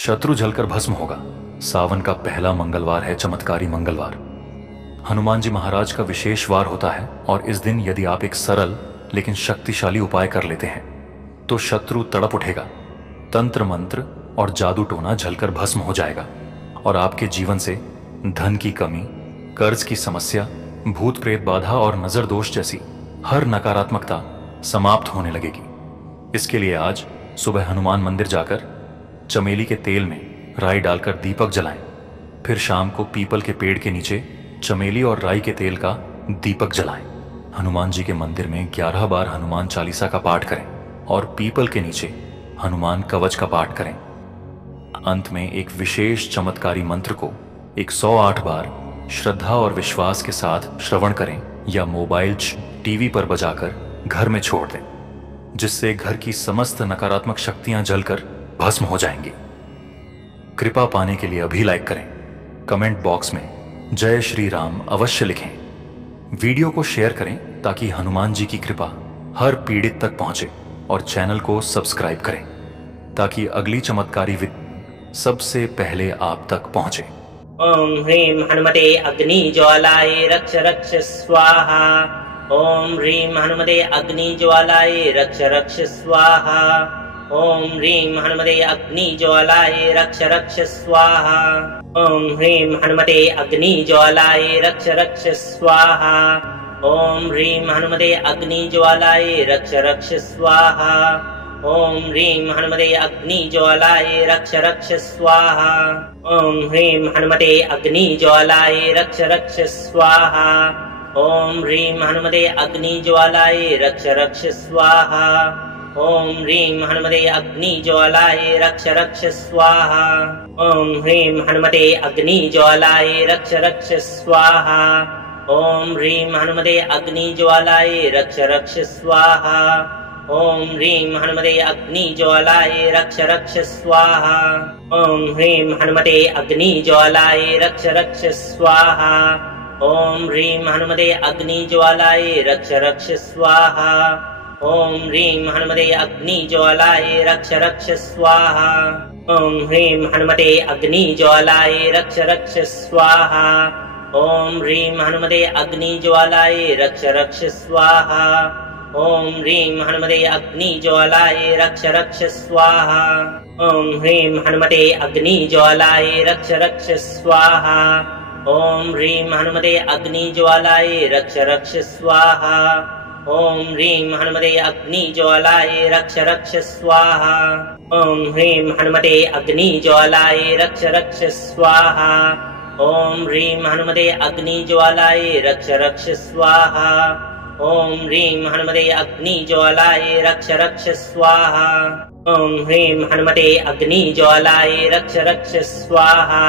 शत्रु जलकर भस्म होगा। सावन का पहला मंगलवार है चमत्कारी मंगलवार। हनुमान जी महाराज का विशेष वार होता है और इस दिन यदि आप एक सरल लेकिन शक्तिशाली उपाय कर लेते हैं तो शत्रु तड़प उठेगा, तंत्र मंत्र और जादू टोना जलकर भस्म हो जाएगा और आपके जीवन से धन की कमी, कर्ज की समस्या, भूत प्रेत बाधा और नजर दोष जैसी हर नकारात्मकता समाप्त होने लगेगी। इसके लिए आज सुबह हनुमान मंदिर जाकर चमेली के तेल में राई डालकर दीपक जलाएं। फिर शाम को पीपल के पेड़ के नीचे चमेली और राई के तेल का दीपक जलाएं। हनुमान जी के मंदिर में 11 बार हनुमान चालीसा का पाठ करें और पीपल के नीचे हनुमान कवच का पाठ करें। अंत में एक विशेष चमत्कारी मंत्र को 108 बार श्रद्धा और विश्वास के साथ श्रवण करें या मोबाइल टीवी पर बजाकर घर में छोड़ दें, जिससे घर की समस्त नकारात्मक शक्तियां जलकर भस्म हो जाएंगी। कृपा पाने के लिए अभी लाइक करें, कमेंट बॉक्स में जय श्री राम अवश्य लिखें, वीडियो को शेयर करें ताकि हनुमान जी की कृपा हर पीड़ित तक पहुंचे और चैनल को सब्सक्राइब करें ताकि अगली चमत्कारी विधि सबसे पहले आप तक पहुंचे। ओम ह्रीं हनुमते अग्नि ज्वालाय रक्ष रक्ष स्वाहा। ओम ह्रीं हनुमते अग्नि ज्वालाय रक्ष रक्ष स्वाहा। ओम ह्रीं हनुमते अग्नि ज्वालाय रक्ष रक्ष स्वाहा। ओम ह्रीं हनुमते अग्नि ज्वालाय रक्ष रक्ष स्वाहा। ओम ह्रीं हनुमते अग्नि ज्वालाय रक्ष रक्ष स्वाहा। ओम ह्रीं हनुमते अग्नि ज्वालाय रक्ष रक्ष स्वाहा। ओम ह्रीं हनुमते अग्नि ज्वालाय रक्ष रक्ष स्वाहा। ओम ह्रीं हनुमते अग्नि ज्वालाय रक्ष रक्ष स्वाहा। ओम ह्रीं हनुमते अग्नि ज्वालाय रक्ष रक्ष स्वाहा। ओम ह्रीं हनुमते अग्नि ज्वालाय रक्ष रक्ष स्वाहा। ओम ह्रीं हनुमते अग्नि ज्वालाय रक्ष रक्ष स्वाहा। ओम ह्रीं हनुमते अग्नि ज्वालाय रक्ष रक्ष स्वाहा। ओम ह्रीं हनुमते अग्नि ज्वालाय रक्ष रक्ष स्वाहा। ओम ह्रीं हनुमते अग्नि ज्वालाय रक्ष रक्ष स्वाहा। ओम ह्रीं हनुमते अग्नि ज्वालाय रक्ष रक्ष स्वाहा। ओम ह्रीं हनुमते अग्नि ज्वालाय रक्ष रक्ष स्वाहा। ओम ह्रीं हनुमते अग्नि ज्वालाय रक्ष रक्ष स्वाहा। ओम ह्रीं हनुमते अग्नि ज्वालाय रक्ष रक्ष स्वाहा। ओम ह्रीं हनुमते अग्नि ज्वालाय रक्ष रक्ष स्वाहा। ओम ह्रीं हनुमते अग्नि ज्वालाय रक्ष रक्ष स्वाहा। ओम ह्रीं हनुमते अग्नि ज्वालाय रक्ष रक्ष स्वाहा। ओम ह्रीं हनुमते अग्नि ज्वालाय रक्ष रक्ष स्वाहा। ओम ह्रीं हनुमते अग्नि ज्वालाय रक्ष रक्ष स्वाहा। ओम ह्रीं हनुमते अग्नि ज्वालाय रक्ष रक्ष स्वाहा। ओम ह्रीं हनुमते अग्नि ज्वालाय रक्ष रक्ष स्वाहा। ओम ह्रीं हनुमते अग्नि ज्वालाय रक्ष रक्ष स्वाहा।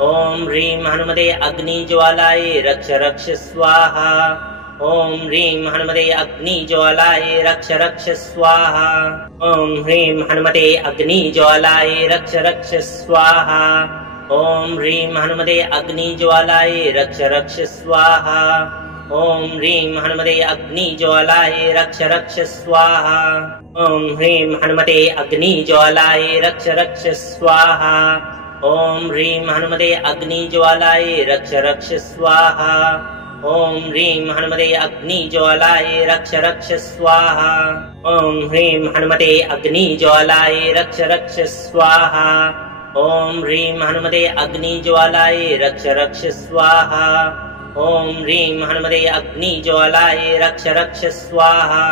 ओम ह्रीं हनुमते अग्नि ज्वालाय रक्ष रक्ष स्वाहा। ओम ह्रीं हनुमते अग्नि ज्वालाय रक्ष रक्ष स्वाहा। ओम ह्रीं हनुमते अग्नि ज्वालाय रक्ष रक्ष स्वाहा। ओम ह्रीं हनुमते अग्नि ज्वालाय रक्ष रक्ष स्वाहा। ओम ह्रीं हनुमते अग्नि ज्वालाय रक्ष रक्ष स्वाहा। ओम ह्रीं हनुमते अग्नि ज्वालाय रक्ष रक्ष स्वाहा। ओम ह्रीं हनुमते अग्नि ज्वालाय रक्ष रक्ष स्वाहा। ओम ह्रीं हनुमते अग्नि ज्वालाय रक्ष रक्ष स्वाहा। ओम ह्रीं हनुमते अग्नि ज्वालाय रक्ष रक्ष स्वाहा। ओम ह्रीं हनुमते अग्नि ज्वालाय रक्ष रक्ष स्वाहा।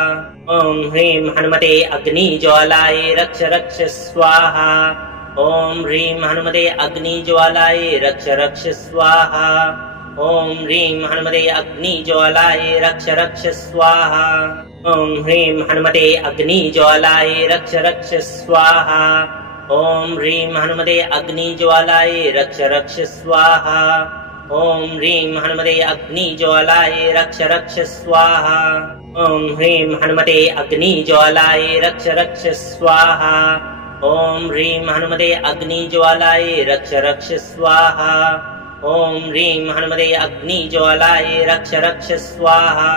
ओम ह्रीं हनुमते अग्नि ज्वालाय रक्ष रक्ष स्वाहा। ओम ह्रीं हनुमते अग्नि ज्वालाय रक्ष रक्ष स्वाहा। ओम ह्रीं हनुमते अग्नि ज्वालाय रक्ष रक्ष स्वाहा। ओम ह्रीं हनुमते अग्नि ज्वालाय रक्ष रक्ष स्वाहा। ओम ह्रीं हनुमते अग्नि ज्वालाय रक्ष रक्ष स्वाहा। ओम ह्रीं हनुमते अग्नि ज्वालाय रक्ष रक्ष स्वाहा। ओम ह्रीं हनुमते अग्नि ज्वालाय रक्ष रक्ष स्वाहा। ओम ह्रीं हनुमते अग्नि ज्वालाय रक्ष रक्ष स्वाहा। ओम ह्रीं हनुमते अग्नि ज्वालाय रक्ष रक्ष स्वाहा।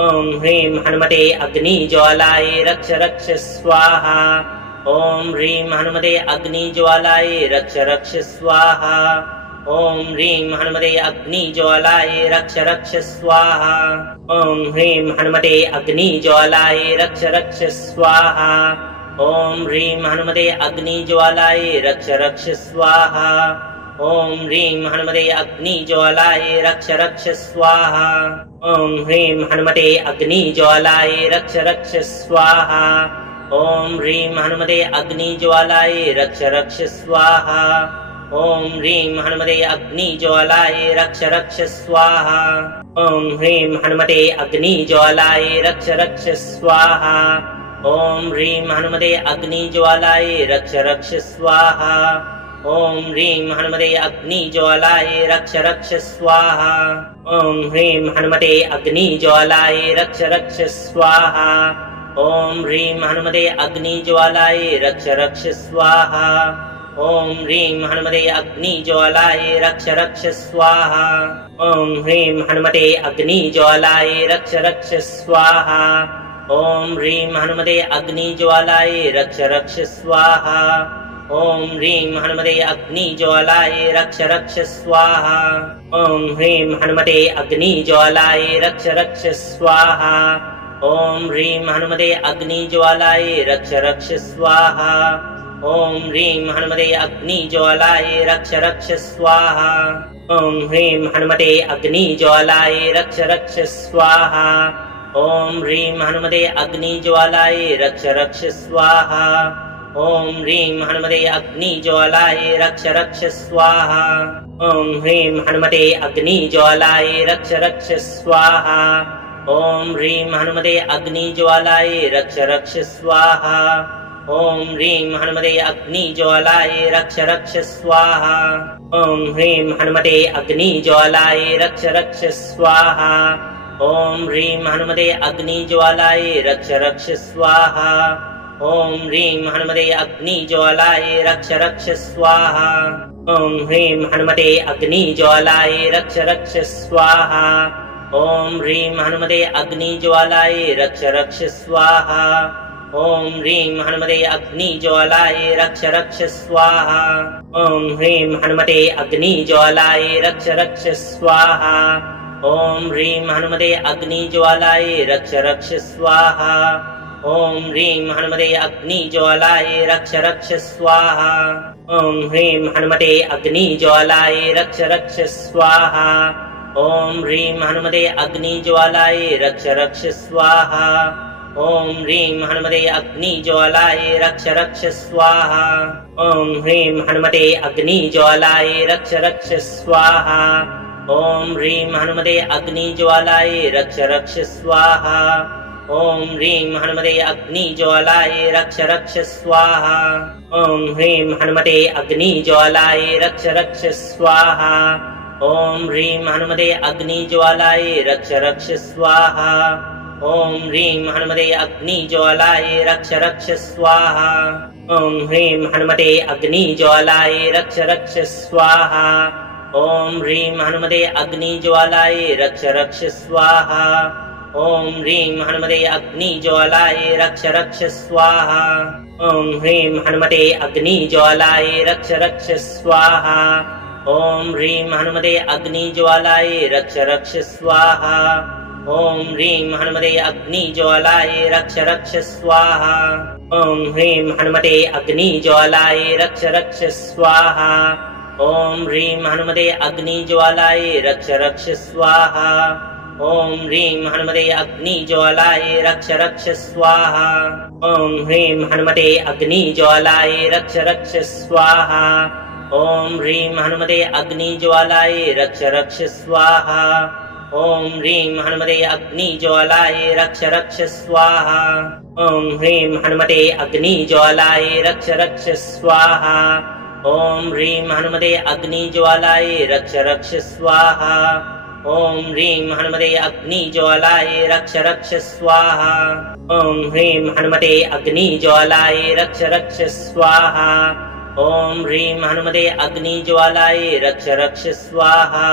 ओम ह्रीं हनुमते अग्नि ज्वालाय रक्ष रक्ष स्वाहा। ॐ ह्रीं हनुमते अग्निज्वालाय रक्ष रक्ष स्वाहा ॐ ह्रीं हनुमते अग्निज्वालाय रक्ष रक्ष स्वाहा ॐ ह्रीं हनुमते अग्निज्वालाय रक्ष रक्ष स्वाहा ॐ ह्रीं हनुमते अग्निज्वालाय रक्ष रक्ष स्वाहा ॐ ह्रीं हनुमते अग्निज्वालाय रक्ष रक्ष स्वाहा ॐ ह्रीं हनुमते अग्निज्वालाय रक्ष रक्ष स्वाहा ॐ ह्रीं हनुमते अग्निज्वालाय रक्ष रक्ष स्वाहा ॐ ह्रीं हनुमते अग्निज्वालाय रक्ष रक्ष स्वाहा ॐ ह्रीं हनुमते अग्निज्वालाय रक्ष रक्ष स्वाहा ॐ ह्रीं हनुमते अग्निज्वालाय रक्ष रक्ष स्वाहा ॐ ह्रीं हनुमते अग्निज्वालाय रक्ष रक्ष स्वाहा ॐ ह्रीं हनुमते अग्निज्वालाय रक्ष रक्ष स्वाहा ॐ ह्रीं हनुमते अग्निज्वालाय रक्ष रक्ष स्वाहा ॐ ह्रीं हनुमते अग्निज्वालाय रक्ष रक्ष स्वाहा ॐ ह्रीं हनुमते अग्निज्वालाय रक्ष रक्ष स्वाहा ॐ ह्रीं हनुमते अग्निज्वालाय रक्ष रक्ष स्वाहा ॐ ह्रीं हनुमते अग्निज्वालाय रक्ष रक्ष स्वाहा ॐ ह्रीं हनुमते अग्निज्वालाय रक्ष रक्ष स्वाहा ॐ ह्रीं हनुमते अग्निज्वालाय रक्ष रक्ष स्वाहा ॐ ह्रीं हनुमते अग्निज्वालाय रक्ष रक्ष स्वाहा ॐ ह्रीं हनुमते अग्निज्वालाय रक्ष रक्ष स्वाहा ॐ ह्रीं हनुमते अग्निज्वालाय रक्ष रक्ष स्वाहा ॐ ह्रीं हनुमते अग्निज्वालाय रक्ष रक्ष स्वाहा ॐ ह्रीं हनुमते अग्निज्वालाय रक्ष रक्ष स्वाहा ॐ ह्रीं हनुमते अग्निज्वालाय रक्ष रक्ष स्वाहा ॐ ह्रीं हनुमते अग्निज्वालाय रक्ष रक्ष स्वाहा ॐ ह्रीं हनुमते अग्निज्वालाय रक्ष रक्ष स्वाहा ॐ ह्रीं हनुमते अग्निज्वालाय रक्ष रक्ष स्वाहा ॐ ह्रीं हनुमते अग्निज्वालाय रक्ष रक्ष स्वाहा ॐ ह्रीं हनुमते अग्निज्वालाय रक्ष रक्ष स्वाहा ॐ ह्रीं हनुमते अग्निज्वालाय रक्ष रक्ष स्वाहा ॐ ह्रीं हनुमते अग्निज्वालाय रक्ष रक्ष स्वाहा ॐ ह्रीं हनुमते अग्निज्वालाय रक्ष रक्ष स्वाहा ॐ ह्रीं हनुमते अग्निज्वालाय रक्ष रक्ष स्वाहा ॐ ह्रीं हनुमते अग्निज्वालाय रक्ष रक्ष स्वाहा ॐ ह्रीं हनुमते अग्निज्वालाय रक्ष रक्ष स्वाहा ॐ ह्रीं हनुमते अग्निज्वालाय रक्ष रक्ष स्वाहा ॐ ह्रीं हनुमते अग्निज्वालाय रक्ष रक्ष स्वाहा ॐ ह्रीं हनुमते अग्निज्वालाय रक्ष रक्ष स्वाहा ॐ ह्रीं हनुमते अग्निज्वालाय रक्ष रक्ष स्वाहा ॐ ह्रीं हनुमते अग्निज्वालाय रक्ष रक्ष स्वाहा ॐ ह्रीं हनुमते अग्निज्वालाय रक्ष रक्ष स्वाहा ॐ ह्रीं हनुमते अग्निज्वालाय रक्ष रक्ष स्वाहा ॐ ह्रीं हनुमते अग्निज्वालाय रक्ष रक्ष स्वाहा ॐ ह्रीं हनुमते अग्निज्वालाय रक्ष रक्ष स्वाहा ॐ ह्रीं हनुमते अग्निज्वालाय रक्ष रक्ष स्वाहा ॐ ह्रीं हनुमते अग्निज्वालाय रक्ष रक्ष स्वाहा ॐ ह्रीं हनुमते अग्निज्वालाय रक्ष रक्ष स्वाहा ॐ ह्रीं हनुमते अग्निज्वालाय रक्ष रक्ष स्वाहा ॐ ह्रीं हनुमते अग्निज्वालाय रक्ष रक्ष स्वाहा ॐ ह्रीं हनुमते अग्निज्वालाय रक्ष रक्ष स्वाहा ॐ ह्रीं हनुमते अग्निज्वालाय रक्ष रक्ष स्वाहा ॐ ह्रीं हनुमते अग्निज्वालाय रक्ष रक्ष स्वाहा ॐ ह्रीं हनुमते अग्निज्वालाय रक्ष रक्ष स्वाहा ॐ ह्रीं हनुमते अग्निज्वालाय रक्ष रक्ष स्वाहा ॐ ह्रीं हनुमते अग्निज्वालाय रक्ष रक्ष स्वाहा ॐ ह्रीं हनुमते अग्निज्वालाय रक्ष रक्ष स्वाहा ॐ ह्रीं हनुमते अग्निज्वालाय रक्ष रक्ष स्वाहा ॐ ह्रीं हनुमते अग्निज्वालाय रक्ष रक्ष स्वाहा ॐ ह्रीं हनुमते अग्निज्वालाय रक्ष रक्ष स्वाहा ॐ ह्रीं हनुमते अग्निज्वालाय रक्ष रक्ष स्वाहा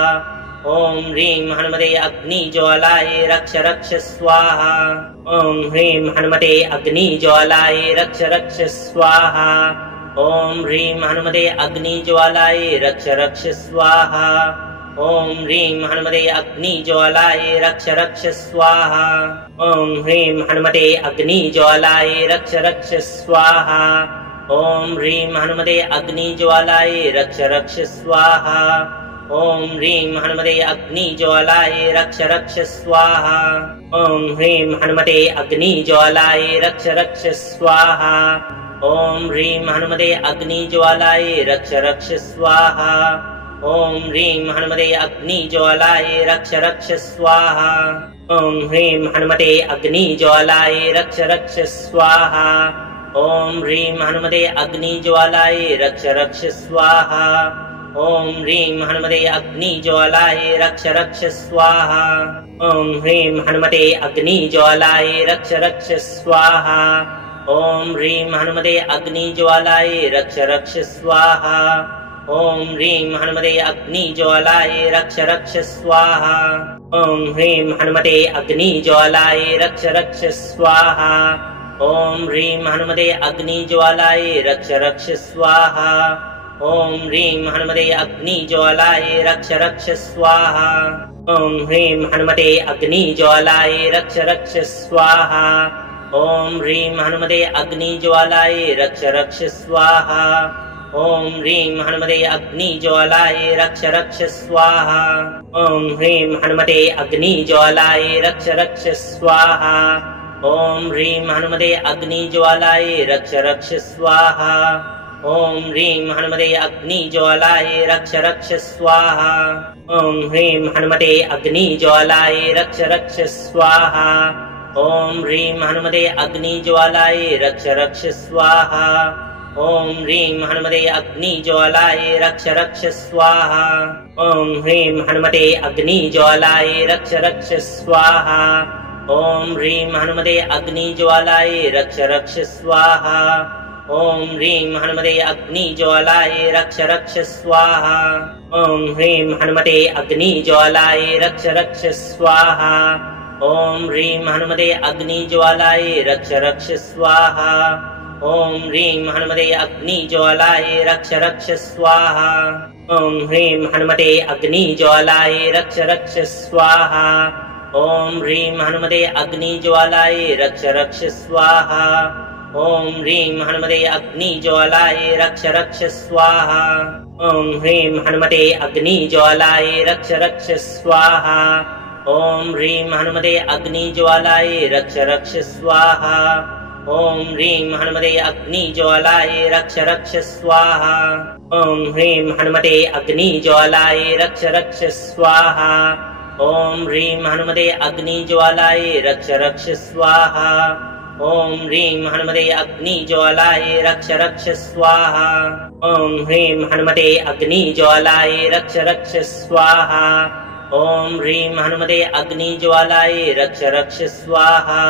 ॐ ह्रीं हनुमते अग्निज्वालाय रक्ष रक्ष स्वाहा। ॐ ह्रीं हनुमते अग्निज्वालाय रक्ष रक्ष स्वाहा। ॐ ह्रीं हनुमते अग्निज्वालाय रक्ष रक्ष स्वाहा। ॐ ह्रीं हनुमते अग्निज्वालाय रक्ष रक्ष स्वाहा। ॐ ह्रीं हनुमते अग्निज्वालाय रक्ष रक्ष स्वाहा। ॐ ह्रीं हनुमते अग्निज्वालाय रक्ष रक्ष स्वाहा। ॐ ह्रीं हनुमते अग्निज्वालाय रक्ष रक्ष स्वाहा। ॐ ह्रीं हनुमते अग्निज्वालाय रक्ष रक्ष स्वाहा। ॐ ह्रीं हनुमते अग्निज्वालाय रक्ष रक्ष स्वाहा। ॐ ह्रीं हनुमते अग्निज्वालाय रक्ष रक्ष स्वाहा। ॐ ह्रीं हनुमते अग्निज्वालाय रक्ष रक्ष स्वाहा। ॐ ह्रीं हनुमते अग्निज्वालाय रक्ष रक्ष स्वाहा। ॐ ह्रीं हनुमते अग्निज्वालाय रक्ष रक्ष स्वाहा। ॐ ह्रीं हनुमते अग्निज्वालाय रक्ष रक्ष स्वाहा। ॐ ह्रीं हनुमते अग्निज्वालाय रक्ष रक्ष स्वाहा। ॐ ह्रीं हनुमते अग्निज्वालाय रक्ष रक्ष स्वाहा। ॐ ह्रीं हनुमते अग्निज्वालाय रक्ष रक्ष स्वाहा। ॐ ह्रीं हनुमते अग्निज्वालाय रक्ष रक्ष स्वाहा। ॐ ह्रीं हनुमते अग्निज्वालाय रक्ष रक्ष स्वाहा। ॐ ह्रीं हनुमते अग्निज्वालाय रक्ष रक्ष स्वाहा। ॐ ह्रीं हनुमते अग्निज्वालाय रक्ष रक्ष स्वाहा। ॐ ह्रीं हनुमते अग्निज्वालाय रक्ष रक्ष स्वाहा। ॐ ह्रीं हनुमते अग्निज्वालाय रक्ष रक्ष स्वाहा। ॐ ह्रीं हनुमते अग्निज्वालाय रक्ष रक्ष स्वाहा। ॐ ह्रीं हनुमते अग्निज्वालाय रक्ष रक्ष स्वाहा। ॐ ह्रीं हनुमते अग्निज्वालाय रक्ष रक्ष स्वाहा। ॐ ह्रीं हनुमते अग्निज्वालाय रक्ष रक्ष स्वाहा। ॐ ह्रीं हनुमते अग्निज्वालाय रक्ष रक्ष स्वाहा। ॐ ह्रीं हनुमते अग्निज्वालाय रक्ष रक्ष स्वाहा। ॐ ह्रीं हनुमते अग्निज्वालाय रक्ष रक्ष स्वाहा। ॐ ह्रीं हनुमते अग्निज्वालाय रक्ष रक्ष स्वाहा। ॐ ह्रीं हनुमते अग्निज्वालाय रक्ष रक्ष स्वाहा। ॐ ह्रीं हनुमते अग्निज्वालाय रक्ष रक्ष स्वाहा। ॐ ह्रीं हनुमते अग्निज्वालाय रक्ष रक्ष स्वाहा। ॐ ह्रीं हनुमते अग्निज्वालाय रक्ष रक्ष स्वाहा। ॐ ह्रीं हनुमते अग्निज्वालाय रक्ष रक्ष स्वाहा। ॐ ह्रीं हनुमते अग्निज्वालाय रक्ष रक्ष स्वाहा। ॐ ह्रीं हनुमते अग्निज्वालाय रक्ष रक्ष स्वाहा। ॐ ह्रीं हनुमते अग्निज्वालाय रक्ष रक्ष स्वाहा। ॐ ह्रीं हनुमते अग्निज्वालाय रक्ष रक्ष स्वाहा। ॐ ह्रीं हनुमते अग्निज्वालाय रक्ष रक्ष स्वाहा। ॐ ह्रीं हनुमते अग्निज्वालाय रक्ष रक्ष स्वाहा। ॐ ह्रीं हनुमते अग्निज्वालाय रक्ष रक्ष स्वाहा। ॐ ह्रीं हनुमते अग्निज्वालाय रक्ष रक्ष स्वाहा। ॐ ह्रीं हनुमते अग्निज्वालाय रक्ष रक्ष स्वाहा। ॐ ह्रीं हनुमते अग्निज्वालाय रक्ष रक्ष स्वाहा।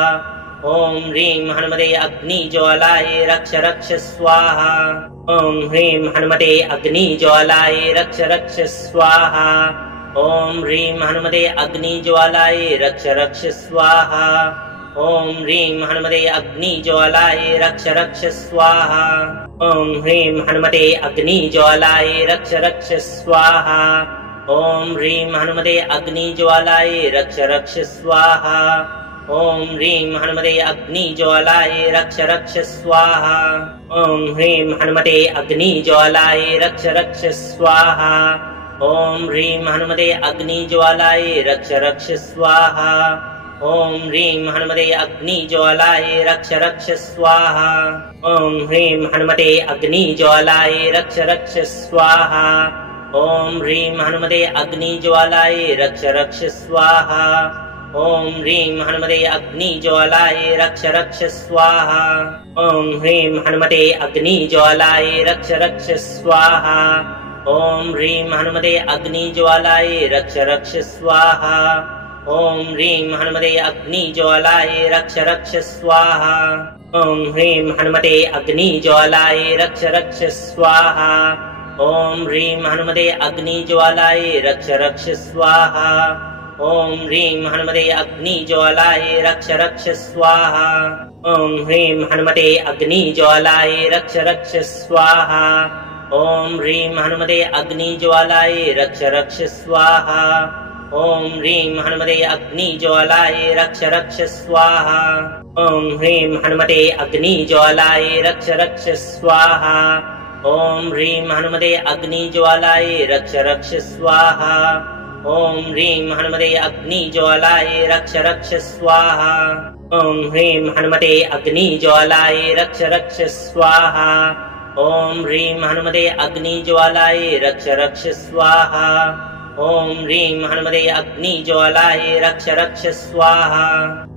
ॐ ह्रीं हनुमते अग्निज्वालाय रक्ष रक्ष स्वाहा। ॐ ह्रीं हनुमते अग्निज्वालाय रक्ष रक्ष स्वाहा। ॐ ह्रीं हनुमते अग्निज्वालाय रक्ष रक्ष स्वाहा। ॐ ह्रीं हनुमते अग्निज्वालाय रक्ष रक्ष स्वाहा। ॐ ह्रीं हनुमते अग्निज्वालाय रक्ष रक्ष स्वाहा। ॐ ह्रीं हनुमते अग्निज्वालाय रक्ष रक्ष स्वाहा। ॐ ह्रीं हनुमते अग्निज्वालाय रक्ष रक्ष स्वाहा। ॐ ह्रीं हनुमते अग्निज्वालाय रक्ष रक्ष स्वाहा। ॐ ह्रीं हनुमते अग्निज्वालाय रक्ष रक्ष स्वाहा। ॐ ह्रीं हनुमते अग्निज्वालाय रक्ष रक्ष स्वाहा। ॐ ह्रीं हनुमते अग्निज्वालाय रक्ष रक्ष स्वाहा। ॐ ह्रीं हनुमते अग्निज्वालाय रक्ष रक्ष स्वाहा। ॐ ह्रीं हनुमते अग्निज्वालाय रक्ष रक्ष स्वाहा। ॐ ह्रीं हनुमते अग्निज्वालाय रक्ष रक्ष स्वाहा। ॐ ह्रीं हनुमते अग्निज्वालाय रक्ष रक्ष स्वाहा। ॐ ह्रीं हनुमते अग्निज्वालाय रक्ष रक्ष स्वाहा। ॐ ह्रीं हनुमते अग्निज्वालाय रक्ष रक्ष स्वाहा ॐ ह्रीं हनुमते अग्निज्वालाय रक्ष रक्ष स्वाहा ॐ ह्रीं हनुमते अग्निज्वालाय रक्ष रक्ष स्वाहा ॐ ह्रीं हनुमते अग्निज्वालाय रक्ष रक्ष स्वाहा ॐ ह्रीं हनुमते अग्निज्वालाय रक्ष रक्ष स्वाहा ॐ ह्रीं हनुमते अग्निज्वालाय रक्ष रक्ष स्वाहा ॐ ह्रीं हनुमते अग्निज्वालाय रक्ष रक्ष स्वाहा ॐ ह्रीं हनुमते अग्निज्वालाय रक्ष रक्ष स्वाहा ॐ ह्रीं हनुमते अग्निज्वालाय रक्ष रक्ष स्वाहा ॐ ह्रीं हनुमते अग्निज्वालाय रक्ष रक्ष स्वाहा ॐ ह्रीं हनुमते अग्निज्वालाय रक्ष रक्ष स्वाहा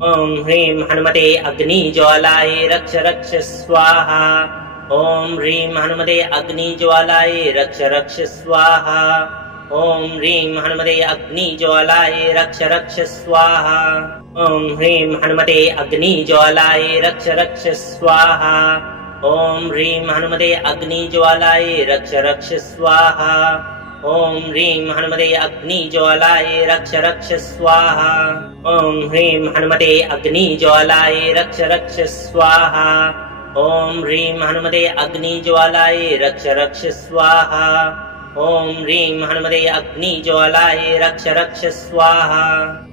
ॐ ह्रीं हनुमते अग्निज्वालाय रक्ष रक्ष स्वाहा ॐ ह्रीं हनुमते अग्निज्वालाय रक्ष रक्ष स्वाहा ॐ ह्रीं हनुमते अग्निज्वालाय रक्ष रक्ष स्वाहा ॐ ह्रीं हनुमते अग्निज्वालाय रक्ष रक्ष स्वाहा ॐ ह्रीं हनुमते अग्निज्वालाय रक्ष रक्ष स्वाहा ॐ ह्रीं हनुमते अग्निज्वालाय रक्ष रक्ष स्वाहा ॐ ह्रीं हनुमते अग्निज्वालाय रक्ष रक्ष स्वाहा ॐ ह्रीं हनुमते अग्निज्वालाय रक्ष रक्ष स्वाहा ॐ ह्रीं हनुमते अग्निज्वालाय रक्ष रक्ष स्वाहा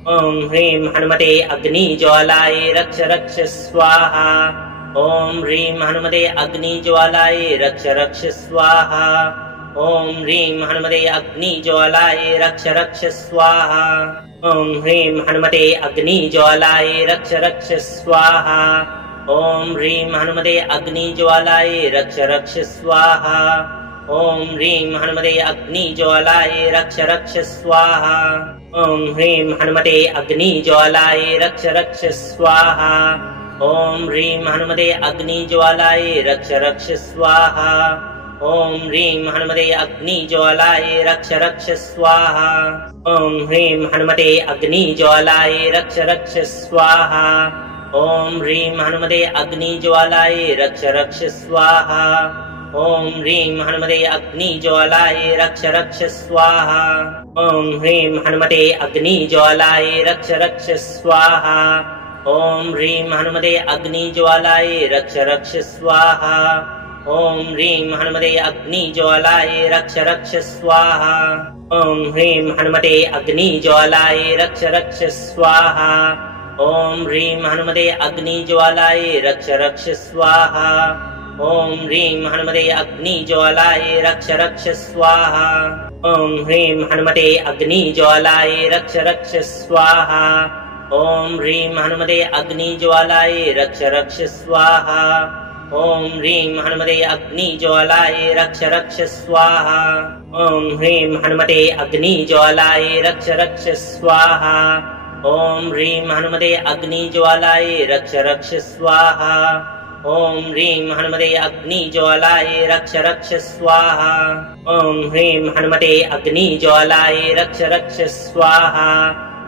ॐ ह्रीं हनुमते अग्निज्वालाय रक्ष रक्ष स्वाहा ॐ ह्रीं हनुमते अग्निज्वालाय रक्ष रक्ष स्वाहा ॐ ह्रीं हनुमते अग्निज्वालाय रक्ष रक्ष स्वाहा ॐ ह्रीं हनुमते अग्निज्वालाय रक्ष रक्ष स्वाहा ॐ ह्रीं हनुमते अग्निज्वालाय रक्ष रक्ष स्वाहा ॐ ह्रीं हनुमते अग्निज्वालाय रक्ष रक्ष स्वाहा ॐ ह्रीं हनुमते अग्निज्वालाय रक्ष रक्ष स्वाहा ॐ ह्रीं हनुमते अग्निज्वालाय रक्ष रक्ष स्वाहा ॐ ह्रीं हनुमते अग्निज्वालाय रक्ष रक्ष स्वाहा ॐ ह्रीं हनुमते अग्निज्वालाय रक्ष रक्ष स्वाहा ॐ ह्रीं हनुमते अग्निज्वालाय रक्ष रक्ष स्वाहा ॐ ह्रीं हनुमते अग्निज्वालाय रक्ष रक्ष स्वाहा ॐ ह्रीं हनुमते अग्निज्वालाय रक्ष रक्ष स्वाहा ॐ ह्रीं हनुमते अग्निज्वालाय रक्ष रक्ष स्वाहा ॐ ह्रीं हनुमते अग्निज्वालाय रक्ष रक्ष स्वाहा ॐ ह्रीं हनुमते अग्निज्वालाय रक्ष रक्ष स्वाहा ॐ ह्रीं हनुमते अग्निज्वालाय रक्ष रक्ष स्वाहा ॐ ह्रीं हनुमते अग्निज्वालाय रक्ष रक्ष स्वाहा ॐ ह्रीं हनुमते अग्निज्वालाय रक्ष रक्ष स्वाहा ॐ ह्रीं हनुमते अग्निज्वालाय रक्ष रक्ष स्वाहा ॐ ह्रीं हनुमते अग्निज्वालाय रक्ष रक्ष स्वाहा ॐ ह्रीं हनुमते अग्निज्वालाय रक्ष रक्ष स्वाहा ॐ ह्रीं हनुमते अग्निज्वालाय रक्ष रक्ष स्वाहा ॐ ह्रीं हनुमते अग्निज्वालाय रक्ष रक्ष स्वाहा ॐ ह्रीं हनुमते अग्निज्वालाय रक्ष रक्ष स्वाहा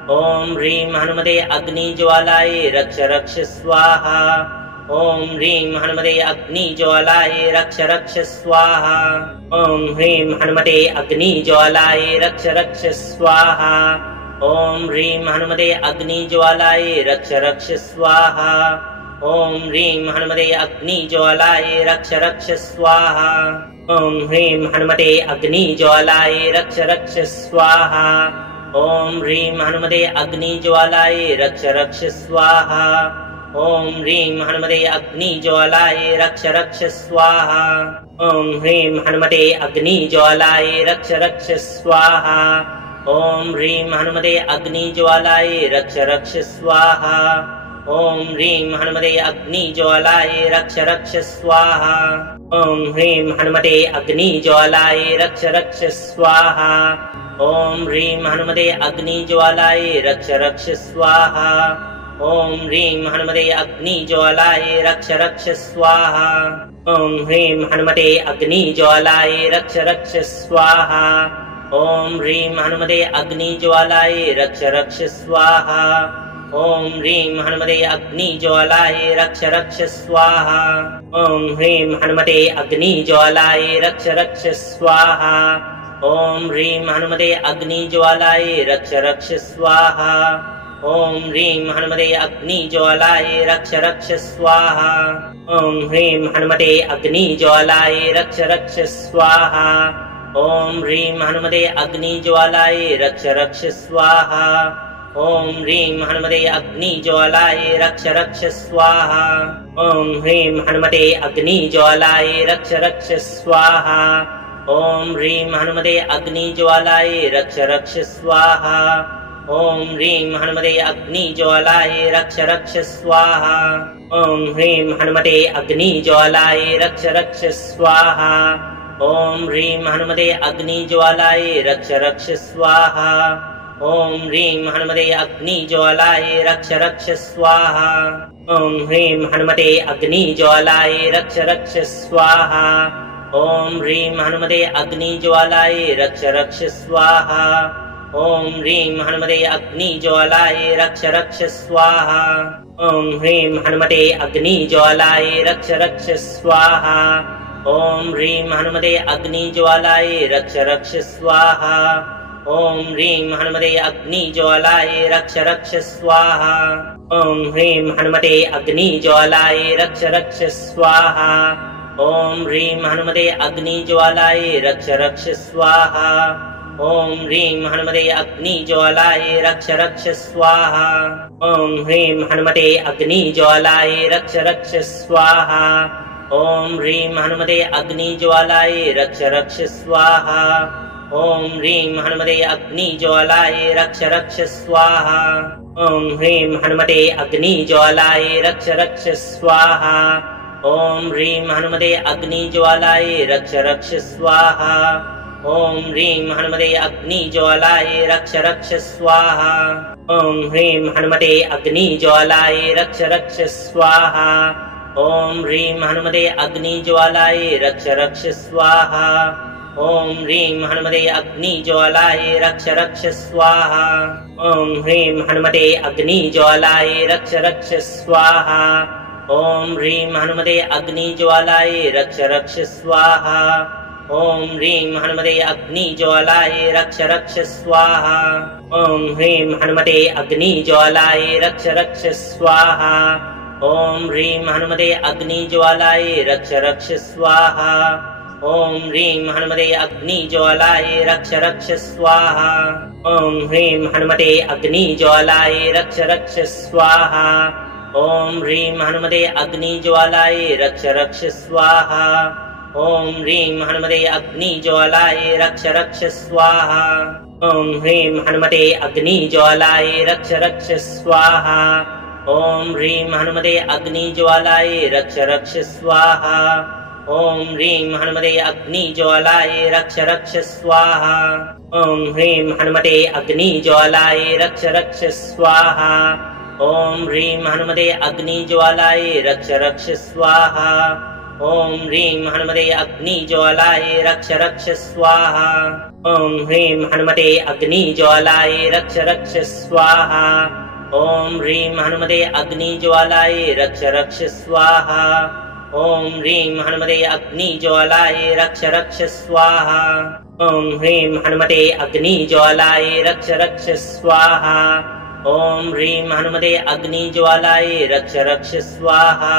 ॐ ह्रीं हनुमते अग्निज्वालाय रक्ष रक्ष स्वाहा ॐ ह्रीं हनुमते अग्निज्वालाय रक्ष रक्ष स्वाहा ॐ ह्रीं हनुमते अग्निज्वालाय रक्ष रक्ष स्वाहा ॐ ह्रीं हनुमते अग्निज्वालाय रक्ष रक्ष स्वाहा ॐ ह्रीं हनुमते अग्निज्वालाय रक्ष रक्ष स्वाहा ॐ ह्रीं हनुमते अग्निज्वालाय रक्ष रक्ष स्वाहा ॐ ह्रीं हनुमते अग्निज्वालाय रक्ष रक्ष स्वाहा ॐ ह्रीं हनुमते अग्निज्वालाय रक्ष रक्ष स्वाहा ॐ ह्रीं हनुमते अग्निज्वालाय रक्ष रक्ष स्वाहा ॐ ह्रीं हनुमते अग्निज्वालाय रक्ष रक्ष स्वाहा ॐ ह्रीं हनुमते अग्निज्वालाय रक्ष रक्ष स्वाहा ॐ ह्रीं हनुमते अग्निज्वालाय रक्ष रक्ष स्वाहा ॐ ह्रीं हनुमते अग्निज्वालाय रक्ष रक्ष स्वाहा ॐ ह्रीं हनुमते अग्निज्वालाय रक्ष रक्ष स्वाहा ॐ ह्रीं हनुमते अग्निज्वालाय रक्ष रक्ष स्वाहा ॐ ह्रीं हनुमते अग्निज्वालाय रक्ष रक्ष स्वाहा ॐ ह्रीं हनुमते अग्निज्वालाय रक्ष रक्ष स्वाहा। ॐ ह्रीं हनुमते अग्निज्वालाय रक्ष रक्ष स्वाहा। ॐ ह्रीं हनुमते अग्निज्वालाय रक्ष रक्ष स्वाहा। ॐ ह्रीं हनुमते अग्निज्वालाय रक्ष रक्ष स्वाहा। ॐ ह्रीं हनुमते अग्निज्वालाय रक्ष रक्ष स्वाहा। ॐ ह्रीं हनुमते अग्निज्वालाय रक्ष रक्ष स्वाहा। ॐ ह्रीं हनुमते अग्निज्वालाय रक्ष रक्ष स्वाहा। ॐ ह्रीं हनुमते अग्निज्वालाय रक्ष रक्ष स्वाहा। ॐ ह्रीं हनुमते अग्निज्वालाय रक्ष रक्ष स्वाहा। ॐ ह्रीं हनुमते अग्निज्वालाय रक्ष रक्ष स्वाहा। ॐ ह्रीं हनुमते अग्निज्वालाय रक्ष रक्ष स्वाहा। ॐ ह्रीं हनुमते अग्निज्वालाय रक्ष रक्ष स्वाहा। ॐ ह्रीं हनुमते अग्निज्वालाय रक्ष रक्ष स्वाहा। ॐ ह्रीं हनुमते अग्निज्वालाय रक्ष रक्ष स्वाहा। ॐ ह्रीं हनुमते अग्निज्वालाय रक्ष रक्ष स्वाहा। ॐ ह्रीं हनुमते अग्निज्वालाय रक्ष रक्ष स्वाहा। ॐ ह्रीं हनुमते अग्निज्वालाय रक्ष रक्ष स्वाहा। ॐ ह्रीं हनुमते अग्निज्वालाय रक्ष रक्ष स्वाहा। ॐ ह्रीं हनुमते अग्निज्वालाय रक्ष रक्ष स्वाहा। ॐ ह्रीं हनुमते अग्निज्वालाय रक्ष रक्ष स्वाहा। ॐ ह्रीं हनुमते अग्निज्वालाय रक्ष रक्ष स्वाहा। ॐ ह्रीं हनुमते अग्निज्वालाय रक्ष रक्ष स्वाहा। ॐ ह्रीं हनुमते अग्निज्वालाय रक्ष रक्ष स्वाहा। ॐ ह्रीं हनुमते अग्निज्वालाय रक्ष रक्ष स्वाहा। ॐ ह्रीं हनुमते अग्निज्वालाय रक्ष रक्ष स्वाहा। ॐ ह्रीं हनुमते अग्निज्वालाय रक्ष रक्ष स्वाहा। ॐ ह्रीं हनुमते अग्निज्वालाय रक्ष रक्ष स्वाहा। ॐ ह्रीं हनुमते अग्निज्वालाय रक्ष रक्ष स्वाहा। ॐ ह्रीं हनुमते अग्निज्वालाय रक्ष रक्ष स्वाहा। ॐ ह्रीं हनुमते अग्निज्वालाय रक्ष रक्ष स्वाहा। ॐ ह्रीं हनुमते अग्निज्वालाय रक्ष रक्ष स्वाहा। ॐ ह्रीं हनुमते अग्निज्वालाय रक्ष रक्ष स्वाहा। ॐ ह्रीं हनुमते अग्निज्वालाय रक्ष रक्ष स्वाहा। ॐ ह्रीं हनुमते अग्निज्वालाय रक्ष रक्ष स्वाहा। ॐ ह्रीं हनुमते अग्निज्वालाय रक्ष रक्ष स्वाहा। ॐ ह्रीं हनुमते अग्निज्वालाय रक्ष रक्ष स्वाहा। ॐ ह्रीं हनुमते अग्निज्वालाय रक्ष रक्ष स्वाहा। ॐ ह्रीं हनुमते अग्निज्वालाय रक्ष रक्ष स्वाहा। ॐ ह्रीं हनुमते अग्निज्वालाय रक्ष रक्ष स्वाहा। ॐ ह्रीं हनुमते अग्निज्वालाय रक्ष रक्ष स्वाहा। ॐ ह्रीं हनुमते अग्निज्वालाय रक्ष रक्ष स्वाहा। ॐ ह्रीं हनुमते अग्निज्वालाय रक्ष रक्ष स्वाहा। ॐ ह्रीं हनुमते अग्निज्वालाय रक्ष रक्ष स्वाहा। ॐ ह्रीं हनुमते अग्निज्वालाय रक्ष रक्ष स्वाहा। ॐ ह्रीं हनुमते अग्निज्वालाय रक्ष रक्ष स्वाहा। ॐ ह्रीं हनुमते अग्निज्वालाय रक्ष रक्ष स्वाहा। ॐ ह्रीं हनुमते अग्निज्वालाय रक्ष रक्ष स्वाहा। ॐ ह्रीं हनुमते अग्निज्वालाय रक्ष रक्ष स्वाहा। ॐ ह्रीं हनुमते अग्निज्वालाय रक्ष रक्ष स्वाहा। ॐ ह्रीं हनुमते अग्निज्वालाय रक्ष रक्ष स्वाहा। ॐ ह्रीं हनुमते अग्निज्वालाय रक्ष रक्ष स्वाहा।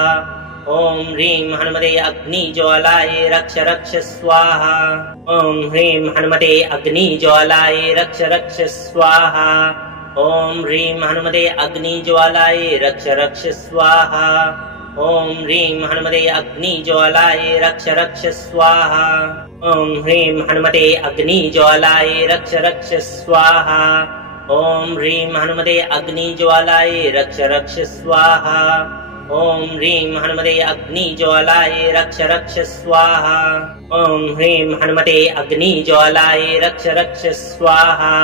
ॐ ह्रीं हनुमते अग्निज्वालाय रक्ष रक्ष स्वाहा। ॐ ह्रीं हनुमते अग्निज्वालाय रक्ष रक्ष स्वाहा। ॐ ह्रीं हनुमते अग्निज्वालाय रक्ष रक्ष स्वाहा। ॐ ह्रीं हनुमते अग्निज्वालाय रक्ष रक्ष स्वाहा। ॐ ह्रीं हनुमते अग्निज्वालाय रक्ष रक्ष स्वाहा। ॐ ह्रीं हनुमते अग्निज्वालाय रक्ष रक्ष स्वाहा। ॐ ह्रीं हनुमते अग्निज्वालाय रक्ष रक्ष स्वाहा। ॐ ह्रीं हनुमते अग्निज्वालाय रक्ष रक्ष स्वाहा।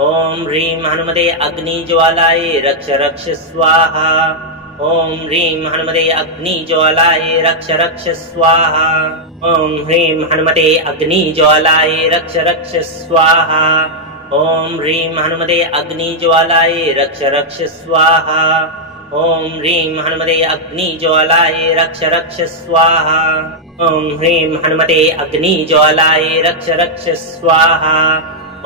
ॐ ह्रीं हनुमते अग्निज्वालाय रक्ष रक्ष स्वाहा। ॐ ह्रीं हनुमते अग्निज्वालाय रक्ष रक्ष स्वाहा। ॐ ह्रीं हनुमते अग्निज्वालाय रक्ष रक्ष स्वाहा। ॐ ह्रीं हनुमते अग्निज्वालाय रक्ष रक्ष स्वाहा ॐ ह्रीं हनुमते अग्निज्वालाय रक्ष रक्ष स्वाहा ॐ ह्रीं हनुमते अग्निज्वालाय रक्ष रक्ष स्वाहा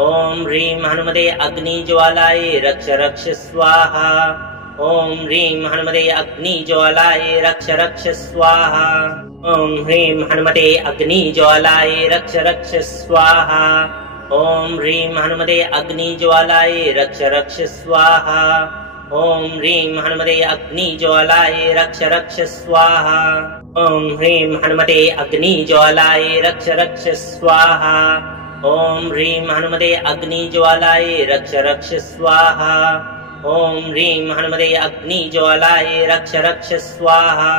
ॐ ह्रीं हनुमते अग्निज्वालाय रक्ष रक्ष स्वाहा ॐ ह्रीं हनुमते अग्निज्वालाय रक्ष रक्ष स्वाहा ॐ ह्रीं हनुमते अग्निज्वालाय रक्ष रक्ष स्वाहा ॐ ह्रीं हनुमते अग्निज्वालाय रक्ष रक्ष स्वाहा ॐ ह्रीं हनुमते अग्निज्वालाय रक्ष रक्ष स्वाहा ॐ ह्रीं हनुमते अग्निज्वालाय रक्ष रक्ष स्वाहा ॐ ह्रीं हनुमते अग्निज्वालाय रक्ष रक्ष स्वाहा ॐ ह्रीं हनुमते अग्निज्वालाय रक्ष रक्ष स्वाहा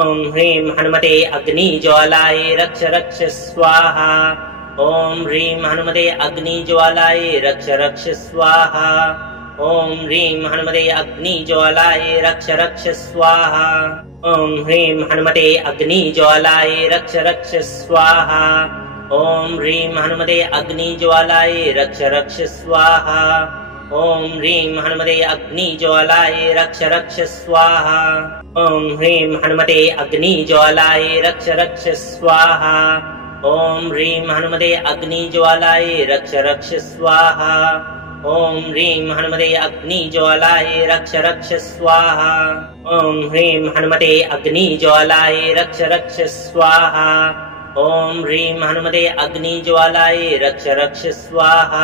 ॐ ह्रीं हनुमते अग्निज्वालाय रक्ष रक्ष स्वाहा ॐ ह्रीं हनुमते अग्निज्वालाय रक्ष रक्ष स्वाहा ॐ ह्रीं हनुमते अग्निज्वालाय रक्ष रक्ष स्वाहा ॐ ह्रीं हनुमते अग्निज्वालाय रक्ष रक्ष स्वाहा ॐ ह्रीं हनुमते अग्निज्वालाय रक्ष रक्ष स्वाहा ॐ ह्रीं हनुमते अग्निज्वालाय रक्ष रक्ष स्वाहा ॐ ह्रीं हनुमते अग्निज्वालाय रक्ष रक्ष स्वाहा ॐ ह्रीं हनुमते अग्निज्वालाय रक्ष रक्ष स्वाहा ॐ ह्रीं हनुमते अग्निज्वालाय रक्ष रक्ष स्वाहा ॐ ह्रीं हनुमते अग्निज्वालाय रक्ष रक्ष स्वाहा ॐ ह्रीं हनुमते अग्निज्वालाय रक्ष रक्ष स्वाहा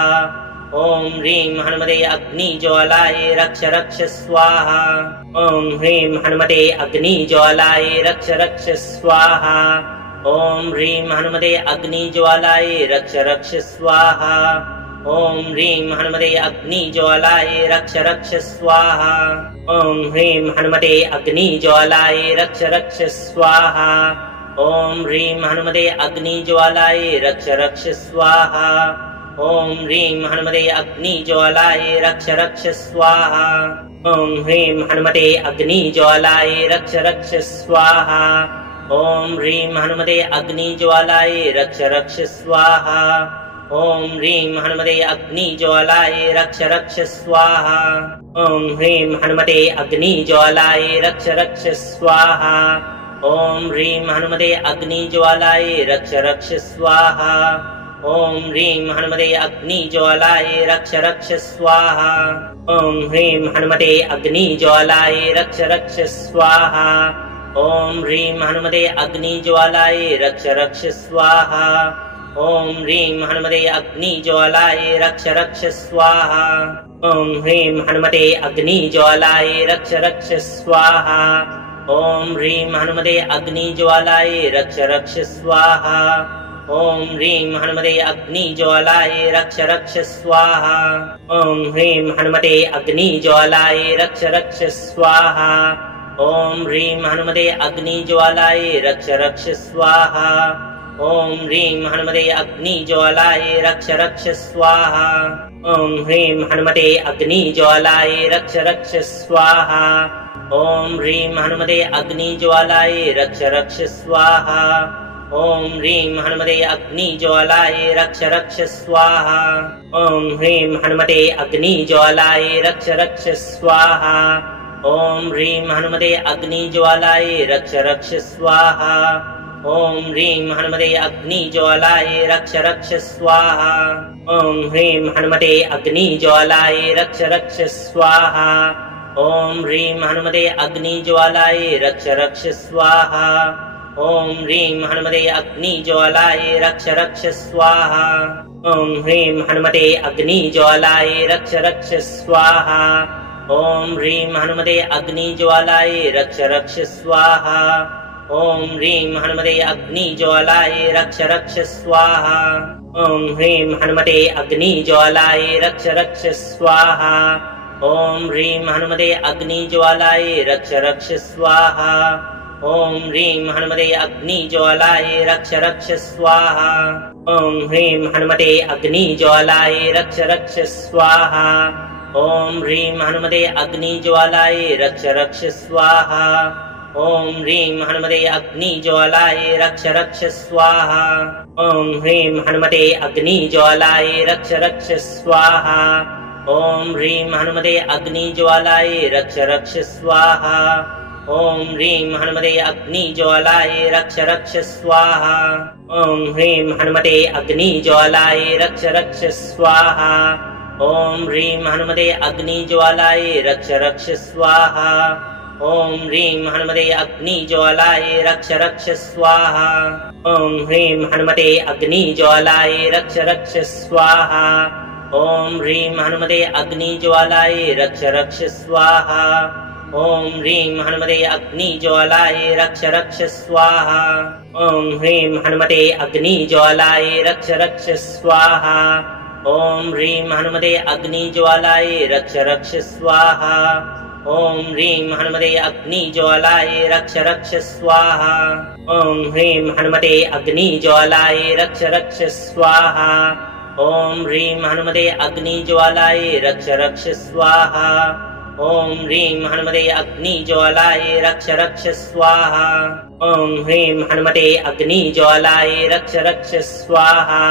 ॐ ह्रीं हनुमते अग्निज्वालाय रक्ष रक्ष स्वाहा ॐ ह्रीं हनुमते अग्निज्वालाय रक्ष रक्ष स्वाहा ॐ ह्रीं हनुमते अग्निज्वालाय रक्ष रक्ष स्वाहा ॐ ह्रीं हनुमते अग्निज्वालाय रक्ष रक्ष स्वाहा ॐ ह्रीं हनुमते अग्निज्वालाय रक्ष रक्ष स्वाहा ॐ ह्रीं हनुमते अग्निज्वालाय रक्ष रक्ष स्वाहा ॐ ह्रीं हनुमते अग्निज्वालाय रक्ष रक्ष स्वाहा ॐ ह्रीं हनुमते अग्निज्वालाय रक्ष रक्ष स्वाहा ॐ ह्रीं हनुमते अग्निज्वालाय रक्ष रक्ष स्वाहा ॐ ह्रीं हनुमते अग्निज्वालाय रक्ष रक्ष स्वाहा ॐ ह्रीं हनुमते अग्निज्वालाय रक्ष रक्ष स्वाहा ॐ ह्रीं हनुमते अग्निज्वालाय रक्ष रक्ष स्वाहा ॐ ह्रीं हनुमते अग्निज्वालाय रक्ष रक्ष स्वाहा ॐ ह्रीं हनुमते अग्निज्वालाय रक्ष रक्ष स्वाहा ॐ ह्रीं हनुमते अग्निज्वालाय रक्ष रक्ष स्वाहा ॐ ह्रीं हनुमते अग्निज्वालाय रक्ष रक्ष स्वाहा ॐ ह्रीं हनुमते अग्निज्वालाय रक्ष रक्ष स्वाहा ॐ ह्रीं हनुमते अग्निज्वालाय रक्ष रक्ष स्वाहा ॐ ह्रीं हनुमते अग्निज्वालाय रक्ष रक्ष स्वाहा ॐ ह्रीं हनुमते अग्निज्वालाय रक्ष रक्ष स्वाहा ॐ ह्रीं हनुमते अग्निज्वालाय रक्ष रक्ष स्वाहा ॐ ह्रीं हनुमते अग्निज्वालाय रक्ष रक्ष स्वाहा ॐ ह्रीं हनुमते अग्निज्वालाय रक्ष रक्ष स्वाहा ॐ ह्रीं हनुमते अग्निज्वालाय रक्ष रक्ष स्वाहा ॐ ह्रीं हनुमते अग्निज्वालाय रक्ष रक्ष स्वाहा ॐ ह्रीं हनुमते अग्निज्वालाय रक्ष रक्ष स्वाहा ॐ ह्रीं हनुमते अग्निज्वालाय रक्ष रक्ष स्वाहा ॐ ह्रीं हनुमते अग्निज्वालाय रक्ष रक्ष स्वाहा ॐ ह्रीं हनुमते अग्निज्वालाय रक्ष रक्ष स्वाहा ॐ ह्रीं हनुमते अग्निज्वालाय रक्ष रक्ष स्वाहा ॐ ह्रीं हनुमते अग्निज्वालाय रक्ष रक्ष स्वाहा ॐ ह्रीं हनुमते अग्निज्वालाय रक्ष रक्ष स्वाहा ॐ ह्रीं हनुमते अग्निज्वालाय रक्ष रक्ष स्वाहा ॐ ह्रीं हनुमते अग्निज्वालाय रक्ष रक्ष स्वाहा ॐ ह्रीं हनुमते अग्निज्वालाय रक्ष रक्ष स्वाहा ॐ ह्रीं हनुमते अग्निज्वालाय रक्ष रक्ष स्वाहा ॐ ह्रीं हनुमते अग्निज्वालाय रक्ष रक्ष स्वाहा ॐ ह्रीं हनुमते अग्निज्वालाय रक्ष रक्ष स्वाहा ॐ ह्रीं हनुमते अग्निज्वालाय रक्ष रक्ष स्वाहा ॐ ह्रीं हनुमते अग्निज्वालाय रक्ष रक्ष स्वाहा ॐ ह्रीं हनुमते अग्निज्वालाय रक्ष रक्ष स्वाहा। ॐ ह्रीं हनुमते अग्निज्वालाय रक्ष रक्ष स्वाहा। ॐ ह्रीं हनुमते अग्निज्वालाय रक्ष रक्ष स्वाहा। ॐ ह्रीं हनुमते अग्निज्वालाय रक्ष रक्ष स्वाहा। ॐ ह्रीं हनुमते अग्निज्वालाय रक्ष रक्ष स्वाहा। ॐ ह्रीं हनुमते अग्निज्वालाय रक्ष रक्ष स्वाहा। ॐ ह्रीं हनुमते अग्निज्वालाय रक्ष रक्ष स्वाहा। ॐ ह्रीं हनुमते अग्निज्वालाय रक्ष रक्ष स्वाहा। ॐ ह्रीं हनुमते अग्निज्वालाय रक्ष रक्ष स्वाहा। ॐ ह्रीं हनुमते अग्निज्वालाय रक्ष रक्ष स्वाहा। ॐ ह्रीं हनुमते अग्निज्वालाय रक्ष रक्ष स्वाहा। ॐ ह्रीं हनुमते अग्निज्वालाय रक्ष रक्ष स्वाहा। ॐ ह्रीं हनुमते अग्निज्वालाय रक्ष रक्ष स्वाहा। ॐ ह्रीं हनुमते अग्निज्वालाय रक्ष रक्ष स्वाहा। ॐ ह्रीं हनुमते अग्निज्वालाय रक्ष रक्ष स्वाहा। ॐ ह्रीं हनुमते अग्निज्वालाय रक्ष रक्ष स्वाहा।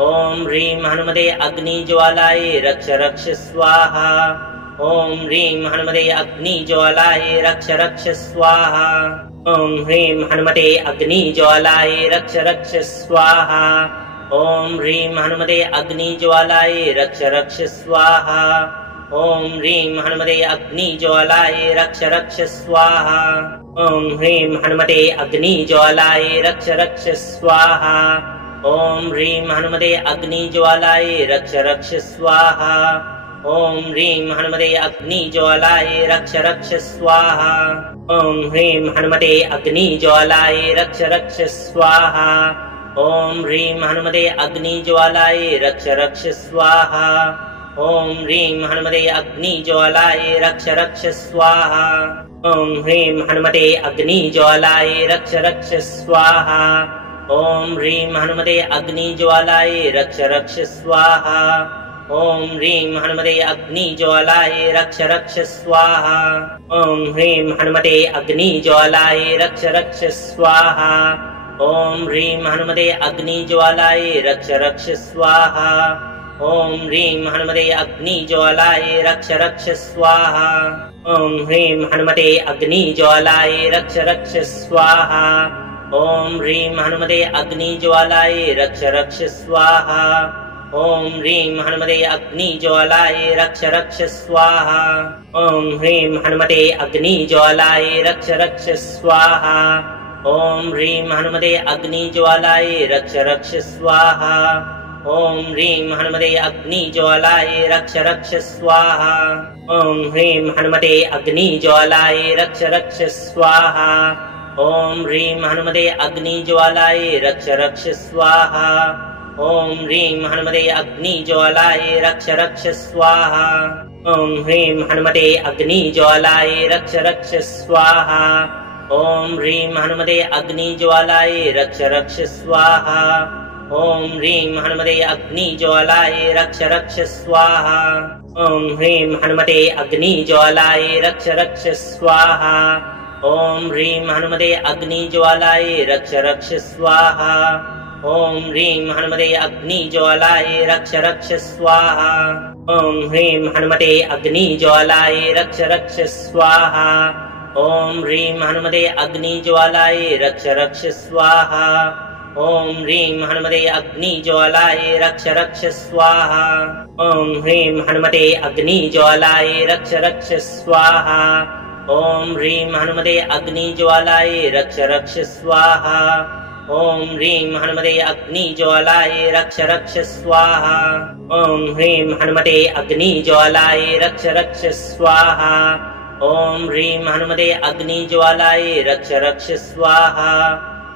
ॐ ह्रीं हनुमते अग्निज्वालाय रक्ष रक्ष स्वाहा। ॐ ह्रीं हनुमते अग्निज्वालाय रक्ष रक्ष स्वाहा। ॐ ह्रीं हनुमते अग्निज्वालाय रक्ष रक्ष स्वाहा। ॐ ह्रीं हनुमते अग्निज्वालाय रक्ष रक्ष स्वाहा। ॐ ह्रीं हनुमते अग्निज्वालाय रक्ष रक्ष स्वाहा। ॐ ह्रीं हनुमते अग्निज्वालाय रक्ष रक्ष स्वाहा। ॐ ह्रीं हनुमते अग्निज्वालाय रक्ष रक्ष स्वाहा। ॐ ह्रीं हनुमते अग्निज्वालाय रक्ष रक्ष स्वाहा। ॐ ह्रीं हनुमते अग्निज्वालाय रक्ष रक्ष स्वाहा। ॐ ह्रीं हनुमते अग्निज्वालाय रक्ष रक्ष स्वाहा। ॐ ह्रीं हनुमते अग्निज्वालाय रक्ष रक्ष स्वाहा। ॐ ह्रीं हनुमते अग्निज्वालाय रक्ष रक्ष स्वाहा। ॐ ह्रीं हनुमते अग्निज्वालाय रक्ष रक्ष स्वाहा। ॐ ह्रीं हनुमते अग्निज्वालाय रक्ष रक्ष स्वाहा। ॐ ह्रीं हनुमते अग्निज्वालाय रक्ष रक्ष स्वाहा। ॐ ह्रीं हनुमते अग्निज्वालाय रक्ष रक्ष स्वाहा। ॐ ह्रीं हनुमते अग्निज्वालाय रक्ष रक्ष स्वाहा। ॐ ह्रीं हनुमते अग्निज्वालाय रक्ष रक्ष स्वाहा। ॐ ह्रीं हनुमते अग्निज्वालाय रक्ष रक्ष स्वाहा। ॐ ह्रीं हनुमते अग्निज्वालाय रक्ष रक्ष स्वाहा। ॐ ह्रीं हनुमते अग्निज्वालाय रक्ष रक्ष स्वाहा। ॐ ह्रीं हनुमते अग्निज्वालाय रक्ष रक्ष स्वाहा। ॐ ह्रीं हनुमते अग्निज्वालाय रक्ष रक्ष स्वाहा। ॐ ह्रीं हनुमते अग्निज्वालाय रक्ष रक्ष स्वाहा। ॐ ह्रीं हनुमते अग्निज्वालाय रक्ष रक्ष स्वाहा। ॐ ह्रीं हनुमते अग्निज्वालाय रक्ष रक्ष स्वाहा। ॐ ह्रीं हनुमते अग्निज्वालाय रक्ष रक्ष स्वाहा। ॐ ह्रीं हनुमते अग्निज्वालाय रक्ष रक्ष स्वाहा। ॐ ह्रीं हनुमते अग्निज्वालाय रक्ष रक्ष स्वाहा। ॐ ह्रीं हनुमते अग्निज्वालाय रक्ष रक्ष स्वाहा। ॐ ह्रीं हनुमते अग्निज्वालाय रक्ष रक्ष स्वाहा। ॐ ह्रीं हनुमते अग्निज्वालाय रक्ष रक्ष स्वाहा। ॐ ह्रीं हनुमते अग्निज्वालाय रक्ष रक्ष स्वाहा। ॐ ह्रीं हनुमते अग्निज्वालाय रक्ष रक्ष स्वाहा। ॐ ह्रीं हनुमते अग्निज्वालाय रक्ष रक्ष स्वाहा। ॐ ह्रीं हनुमते अग्निज्वालाय रक्ष रक्ष स्वाहा। ॐ ह्रीं हनुमते अग्निज्वालाय रक्ष रक्ष स्वाहा। ॐ ह्रीं हनुमते अग्निज्वालाय रक्ष रक्ष स्वाहा। ॐ ह्रीं हनुमते अग्निज्वालाय रक्ष रक्ष स्वाहा। ॐ ह्रीं हनुमते अग्निज्वालाय रक्ष रक्ष स्वाहा।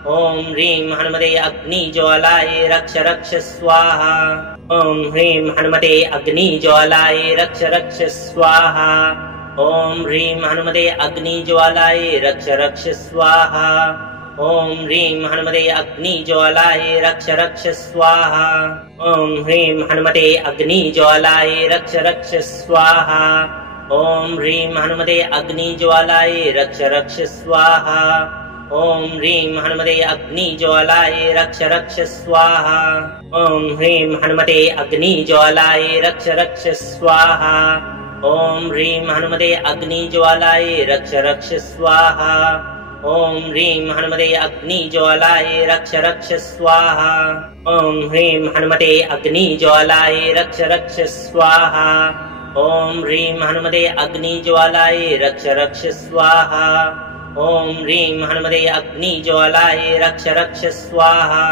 ॐ ह्रीं हनुमते अग्निज्वालाय रक्ष रक्ष स्वाहा। ॐ ह्रीं हनुमते अग्निज्वालाय रक्ष रक्ष स्वाहा। ॐ ह्रीं हनुमते अग्निज्वालाय रक्ष रक्ष स्वाहा। ॐ ह्रीं हनुमते अग्निज्वालाय रक्ष रक्ष स्वाहा। ॐ ह्रीं हनुमते अग्निज्वालाय रक्ष रक्ष स्वाहा। ॐ ह्रीं हनुमते अग्निज्वालाय रक्ष रक्ष स्वाहा। ॐ ह्रीं हनुमते अग्निज्वालाय रक्ष रक्ष स्वाहा। ॐ ह्रीं हनुमते अग्निज्वालाय रक्ष रक्ष स्वाहा। ॐ ह्रीं हनुमते अग्निज्वालाय रक्ष रक्ष स्वाहा। ॐ ह्रीं हनुमते अग्निज्वालाय रक्ष रक्ष स्वाहा। ॐ ह्रीं हनुमते अग्निज्वालाय रक्ष रक्ष स्वाहा। ॐ ह्रीं हनुमते अग्निज्वालाय रक्ष रक्ष स्वाहा। ॐ ह्रीं हनुमते अग्निज्वालाय रक्ष रक्ष स्वाहा।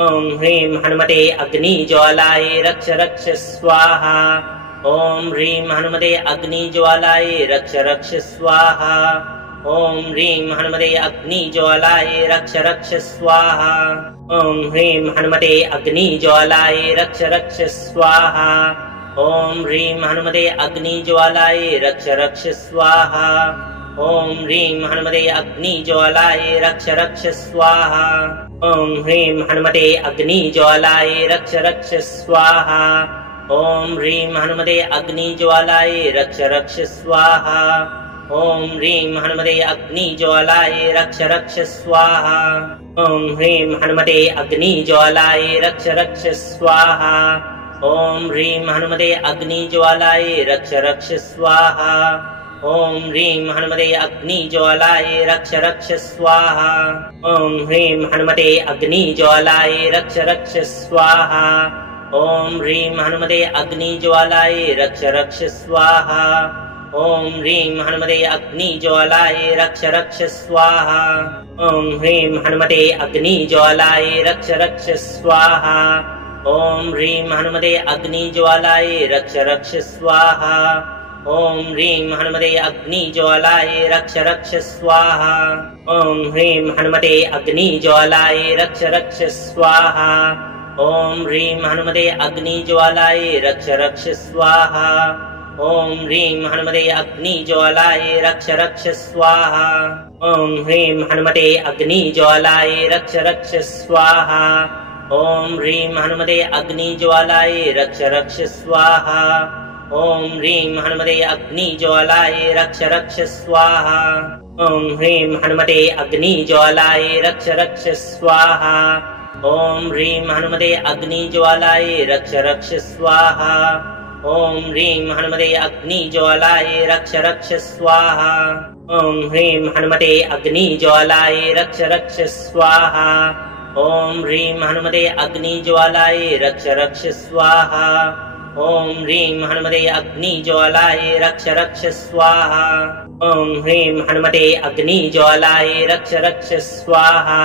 ॐ ह्रीं हनुमते अग्निज्वालाय रक्ष रक्ष स्वाहा। ॐ ह्रीं हनुमते अग्निज्वालाय रक्ष रक्ष स्वाहा। ॐ ह्रीं हनुमते अग्निज्वालाय रक्ष रक्ष स्वाहा। ॐ ह्रीं हनुमते अग्निज्वालाय रक्ष रक्ष स्वाहा। ॐ ह्रीं हनुमते अग्निज्वालाय रक्ष रक्ष स्वाहा। ॐ ह्रीं हनुमते अग्निज्वालाय रक्ष रक्ष स्वाहा। ॐ ह्रीं हनुमते अग्निज्वालाय रक्ष रक्ष स्वाहा। ॐ ह्रीं हनुमते अग्निज्वालाय रक्ष रक्ष स्वाहा। ॐ ह्रीं हनुमते अग्निज्वालाय रक्ष रक्ष स्वाहा। ॐ ह्रीं हनुमते अग्निज्वालाय रक्ष रक्ष स्वाहा। ॐ ह्रीं हनुमते अग्निज्वालाय रक्ष रक्ष स्वाहा। ॐ ह्रीं हनुमते अग्निज्वालाय रक्ष रक्ष स्वाहा। ॐ ह्रीं हनुमते अग्निज्वालाय रक्ष रक्ष स्वाहा। ॐ ह्रीं हनुमते अग्निज्वालाय रक्ष रक्ष स्वाहा। ॐ ह्रीं हनुमते अग्निज्वालाय रक्ष रक्ष स्वाहा। ॐ ह्रीं हनुमते अग्निज्वालाय रक्ष रक्ष स्वाहा। ॐ ह्रीं हनुमते अग्निज्वालाय रक्ष रक्ष स्वाहा। ॐ ह्रीं हनुमते अग्निज्वालाय रक्ष रक्ष स्वाहा। ॐ ह्रीं हनुमते अग्निज्वालाय रक्ष रक्ष स्वाहा। ॐ ह्रीं हनुमते अग्निज्वालाय रक्ष रक्ष स्वाहा। ॐ ह्रीं हनुमते अग्निज्वालाय रक्ष रक्ष स्वाहा। ॐ ह्रीं हनुमते अग्निज्वालाय रक्ष रक्ष स्वाहा। ॐ ह्रीं हनुमते अग्निज्वालाय रक्ष रक्ष स्वाहा। ॐ ह्रीं हनुमते अग्निज्वालाय रक्ष रक्ष स्वाहा। ॐ ह्रीं हनुमते अग्निज्वालाय रक्ष रक्ष स्वाहा। ॐ ह्रीं हनुमते अग्निज्वालाय रक्ष रक्ष स्वाहा। ॐ ह्रीं हनुमते अग्निज्वालाय रक्ष रक्ष स्वाहा। ॐ ह्रीं हनुमते अग्निज्वालाय रक्ष रक्ष स्वाहा। ॐ ह्रीं हनुमते अग्निज्वालाय रक्ष रक्ष स्वाहा। ॐ ह्रीं हनुमते अग्निज्वालाय रक्ष रक्ष स्वाहा। ॐ ह्रीं हनुमते अग्निज्वालाय रक्ष रक्ष स्वाहा। ॐ ह्रीं हनुमते अग्निज्वालाय रक्ष रक्ष स्वाहा।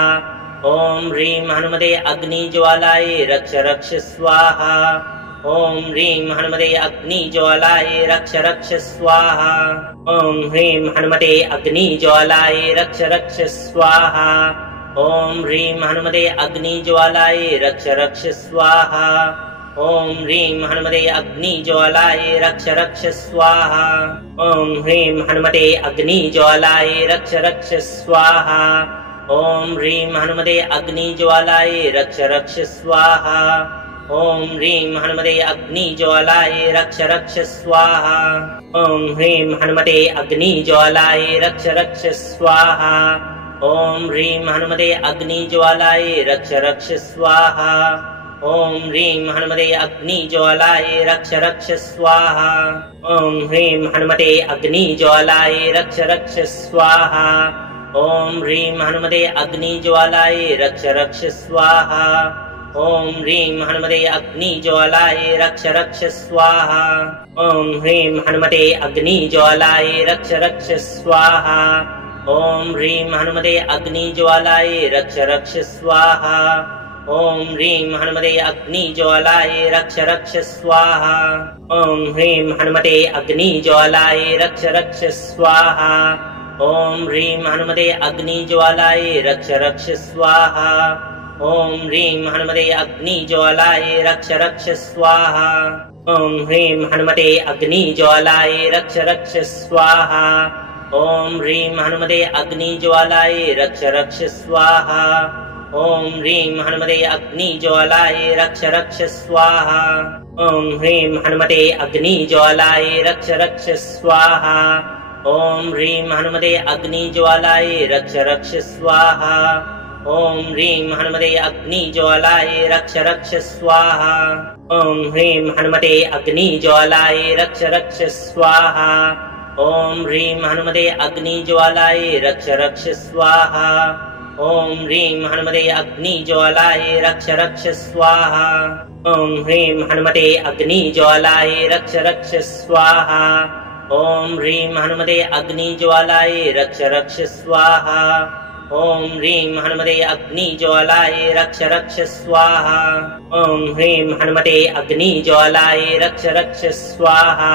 ॐ ह्रीं हनुमते अग्निज्वालाय रक्ष रक्ष स्वाहा। ॐ ह्रीं हनुमते अग्निज्वालाय रक्ष रक्ष स्वाहा। ॐ ह्रीं हनुमते अग्निज्वालाय रक्ष रक्ष स्वाहा। ॐ ह्रीं हनुमते अग्निज्वालाय रक्ष रक्ष स्वाहा। ॐ ह्रीं हनुमते अग्निज्वालाय रक्ष रक्ष स्वाहा। ॐ ह्रीं हनुमते अग्निज्वालाय रक्ष रक्ष स्वाहा। ॐ ह्रीं हनुमते अग्निज्वालाय रक्ष रक्ष स्वाहा। ॐ ह्रीं हनुमते अग्निज्वालाय रक्ष रक्ष स्वाहा। ॐ ह्रीं हनुमते अग्निज्वालाय रक्ष रक्ष स्वाहा। ॐ ह्रीं हनुमते अग्निज्वालाय रक्ष रक्ष स्वाहा। ॐ ह्रीं हनुमते अग्निज्वालाय रक्ष रक्ष स्वाहा। ॐ ह्रीं हनुमते अग्निज्वालाय रक्ष रक्ष स्वाहा। ॐ ह्रीं हनुमते अग्निज्वालाय रक्ष रक्ष स्वाहा। ॐ ह्रीं हनुमते अग्निज्वालाय रक्ष रक्ष स्वाहा। ॐ ह्रीं हनुमते अग्निज्वालाय रक्ष रक्ष स्वाहा। ॐ ह्रीं हनुमते अग्निज्वालाय रक्ष रक्ष स्वाहा। ॐ ह्रीं हनुमते अग्निज्वालाय रक्ष रक्ष स्वाहा। ॐ ह्रीं हनुमते अग्निज्वालाय रक्ष रक्ष स्वाहा। ॐ ह्रीं हनुमते अग्निज्वालाय रक्ष रक्ष स्वाहा। ॐ ह्रीं हनुमते अग्निज्वालाय रक्ष रक्ष स्वाहा। ॐ ह्रीं हनुमते अग्निज्वालाय रक्ष रक्ष स्वाहा। ॐ ह्रीं हनुमते अग्निज्वालाय रक्ष रक्ष स्वाहा। ॐ ह्रीं हनुमते अग्निज्वालाय रक्ष रक्ष स्वाहा। ॐ ह्रीं हनुमते अग्निज्वालाय रक्ष रक्ष स्वाहा ॐ ह्रीं हनुमते अग्निज्वालाय रक्ष रक्ष स्वाहा ॐ ह्रीं हनुमते अग्निज्वालाय रक्ष रक्ष स्वाहा ॐ ह्रीं हनुमते अग्निज्वालाय रक्ष रक्ष स्वाहा ॐ ह्रीं हनुमते अग्निज्वालाय रक्ष रक्ष स्वाहा ॐ ह्रीं हनुमते अग्निज्वालाय रक्ष रक्ष स्वाहा ॐ ह्रीं हनुमते अग्निज्वालाय रक्ष रक्ष स्वाहा ॐ ह्रीं हनुमते अग्निज्वालाय रक्ष रक्ष स्वाहा ॐ ह्रीं हनुमते अग्निज्वालाय रक्ष रक्ष स्वाहा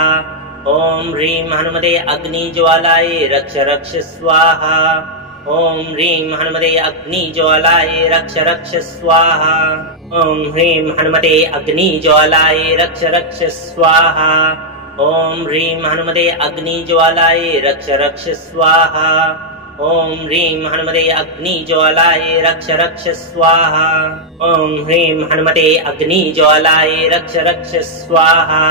ॐ ह्रीं हनुमते अग्निज्वालाय रक्ष रक्ष स्वाहा ॐ ह्रीं हनुमते अग्निज्वालाय रक्ष रक्ष स्वाहा ॐ ह्रीं हनुमते अग्निज्वालाय रक्ष रक्ष स्वाहा ॐ ह्रीं हनुमते अग्निज्वालाय रक्ष रक्ष स्वाहा ॐ ह्रीं हनुमते अग्निज्वालाय रक्ष रक्ष स्वाहा ॐ ह्रीं हनुमते अग्निज्वालाय रक्ष रक्ष स्वाहा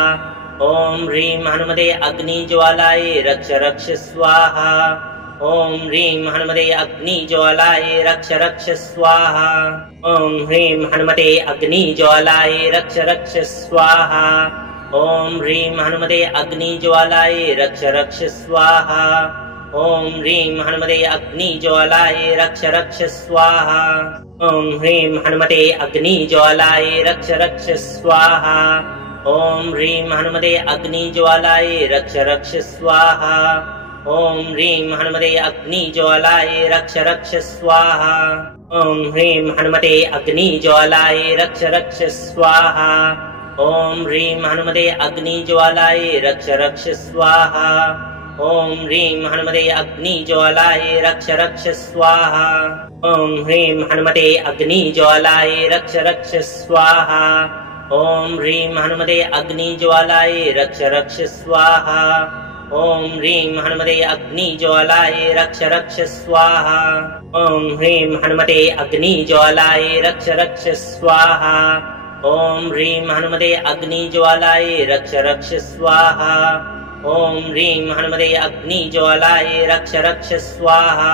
ॐ ह्रीं हनुमते अग्निज्वालाय रक्ष रक्ष स्वाहा ॐ ह्रीं हनुमते अग्निज्वालाय रक्ष रक्ष स्वाहा ॐ ह्रीं हनुमते अग्निज्वालाय रक्ष रक्ष स्वाहा ॐ ह्रीं हनुमते अग्निज्वालाय रक्ष रक्ष स्वाहा ॐ ह्रीं हनुमते अग्निज्वालाय रक्ष रक्ष स्वाहा ॐ ह्रीं हनुमते अग्निज्वालाय रक्ष रक्ष स्वाहा ॐ ह्रीं हनुमते अग्निज्वालाय रक्ष रक्ष स्वाहा ॐ ह्रीं हनुमते अग्निज्वालाय रक्ष रक्ष स्वाहा ॐ ह्रीं हनुमते अग्निज्वालाय रक्ष रक्ष स्वाहा ॐ ह्रीं हनुमते अग्निज्वालाय रक्ष रक्ष स्वाहा ॐ ह्रीं हनुमते अग्निज्वालाय रक्ष रक्ष स्वाहा ॐ ह्रीं हनुमते अग्निज्वालाय रक्ष रक्ष स्वाहा ॐ ह्रीं हनुमते अग्निज्वालाय रक्ष रक्ष स्वाहा ॐ ह्रीं हनुमते अग्निज्वालाय रक्ष रक्ष स्वाहा ॐ ह्रीं हनुमते अग्निज्वालाय रक्ष रक्ष स्वाहा ॐ ह्रीं हनुमते अग्निज्वालाय रक्ष रक्ष स्वाहा ॐ ह्रीं हनुमते अग्निज्वालाय रक्ष रक्ष स्वाहा ॐ ह्रीं हनुमते अग्निज्वालाय रक्ष रक्ष स्वाहा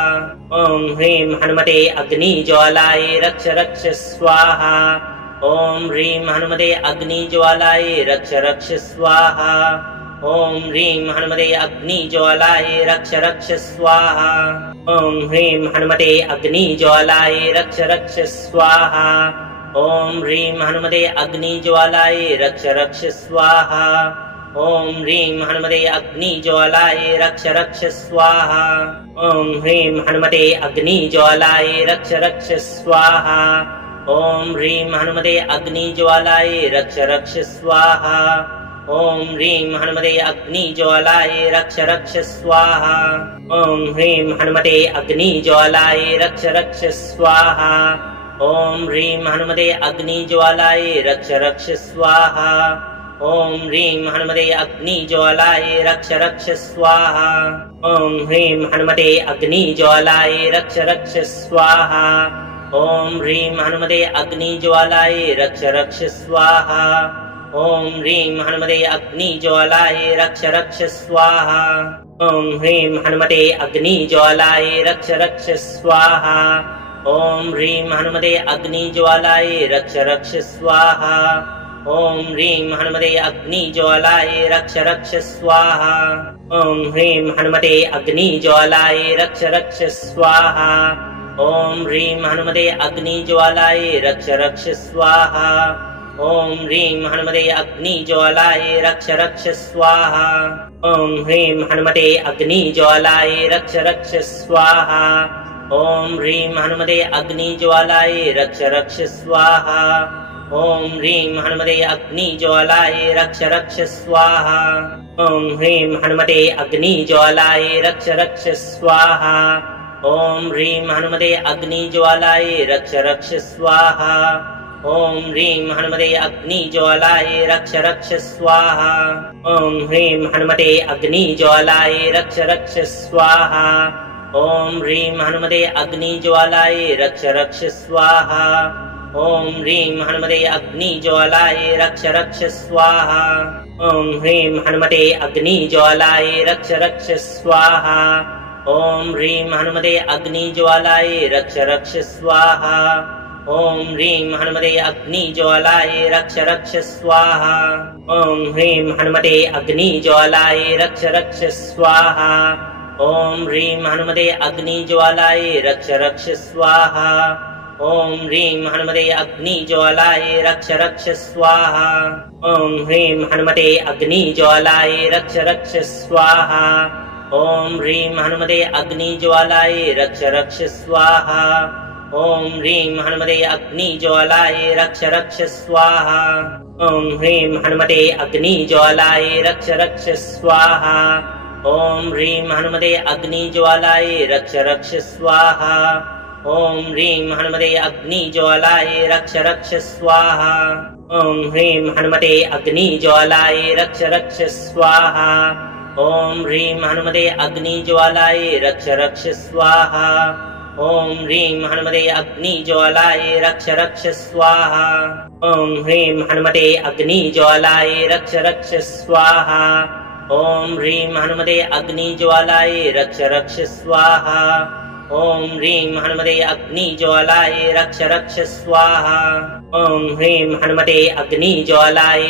ॐ ह्रीं हनुमते अग्निज्वालाय रक्ष रक्ष स्वाहा ॐ ह्रीं हनुमते अग्निज्वालाय रक्ष रक्ष स्वाहा ॐ ह्रीं हनुमते अग्निज्वालाय रक्ष रक्ष स्वाहा ॐ ह्रीं हनुमते अग्निज्वालाय रक्ष रक्ष स्वाहा ॐ ह्रीं हनुमते अग्निज्वालाय रक्ष रक्ष स्वाहा ॐ ह्रीं हनुमते अग्निज्वालाय रक्ष रक्ष स्वाहा ॐ ह्रीं हनुमते अग्निज्वालाय रक्ष रक्ष स्वाहा ॐ ह्रीं हनुमते अग्निज्वालाय रक्ष रक्ष स्वाहा ॐ ह्रीं हनुमते अग्निज्वालाय रक्ष रक्ष स्वाहा ॐ ह्रीं हनुमते अग्निज्वालाय रक्ष रक्ष स्वाहा ॐ ह्रीं हनुमते अग्निज्वालाय रक्ष रक्ष स्वाहा ॐ ह्रीं हनुमते अग्निज्वालाय रक्ष रक्ष स्वाहा ॐ ह्रीं हनुमते अग्निज्वालाय रक्ष रक्ष स्वाहा ॐ ह्रीं हनुमते अग्निज्वालाय रक्ष रक्ष स्वाहा ॐ ह्रीं हनुमते अग्निज्वालाय रक्ष रक्ष स्वाहा ॐ ह्रीं हनुमते अग्निज्वालाय रक्ष रक्ष स्वाहा ॐ ह्रीं हनुमते अग्निज्वालाय रक्ष रक्ष स्वाहा ॐ ह्रीं हनुमते अग्निज्वालाय रक्ष रक्ष स्वाहा ॐ ह्रीं हनुमते अग्निज्वालाय रक्ष रक्ष स्वाहा ॐ ह्रीं हनुमते अग्निज्वालाय रक्ष रक्ष स्वाहा ॐ ह्रीं हनुमते अग्निज्वालाय रक्ष रक्ष स्वाहा ॐ ह्रीं हनुमते अग्निज्वालाय रक्ष रक्ष स्वाहा ॐ ह्रीं हनुमते अग्निज्वालाय रक्ष रक्ष स्वाहा ॐ ह्रीं हनुमते अग्निज्वालाय रक्ष रक्ष स्वाहा ॐ ह्रीं हनुमते अग्निज्वालाय रक्ष रक्ष स्वाहा ॐ ह्रीं हनुमते अग्निज्वालाय रक्ष रक्ष स्वाहा ॐ ह्रीं हनुमते अग्निज्वालाय रक्ष रक्ष स्वाहा ॐ ह्रीं हनुमते अग्निज्वालाय रक्ष रक्ष स्वाहा ॐ ह्रीं हनुमते अग्निज्वालाय रक्ष रक्ष स्वाहा ॐ ह्रीं हनुमते अग्निज्वालाय रक्ष रक्ष स्वाहा ॐ ह्रीं हनुमते अग्निज्वालाय रक्ष रक्ष स्वाहा ॐ ह्रीं हनुमते अग्निज्वालाय रक्ष रक्ष स्वाहा ॐ ह्रीं हनुमते अग्निज्वालाय रक्ष रक्ष स्वाहा ॐ ह्रीं हनुमते अग्निज्वालाय रक्ष रक्ष स्वाहा ॐ ह्रीं हनुमते अग्निज्वालाय रक्ष रक्ष स्वाहा ॐ ह्रीं हनुमते अग्निज्वालाय रक्ष रक्ष स्वाहा ॐ ह्रीं हनुमते अग्निज्वालाय रक्ष रक्ष स्वाहा ॐ ह्रीं हनुमते अग्निज्वालाय रक्ष रक्ष स्वाहा ॐ ह्रीं हनुमते अग्निज्वालाय रक्ष रक्ष स्वाहा ॐ ह्रीं हनुमते अग्निज्वालाय रक्ष रक्ष स्वाहा ॐ ह्रीं हनुमते अग्निज्वालाय रक्ष रक्ष स्वाहा ॐ ह्रीं हनुमते अग्निज्वालाय रक्ष रक्ष स्वाहा ॐ ह्रीं हनुमते अग्निज्वालाय रक्ष रक्ष स्वाहा ॐ ह्रीं हनुमते अग्निज्वालाय रक्ष रक्ष स्वाहा ॐ ह्रीं हनुमते अग्निज्वालाय रक्ष रक्ष स्वाहा ॐ ह्रीं हनुमते अग्निज्वालाय रक्ष रक्ष स्वाहा ॐ ह्रीं हनुमते अग्निज्वालाय रक्ष रक्ष स्वाहा ॐ ह्रीं हनुमते अग्निज्वालाय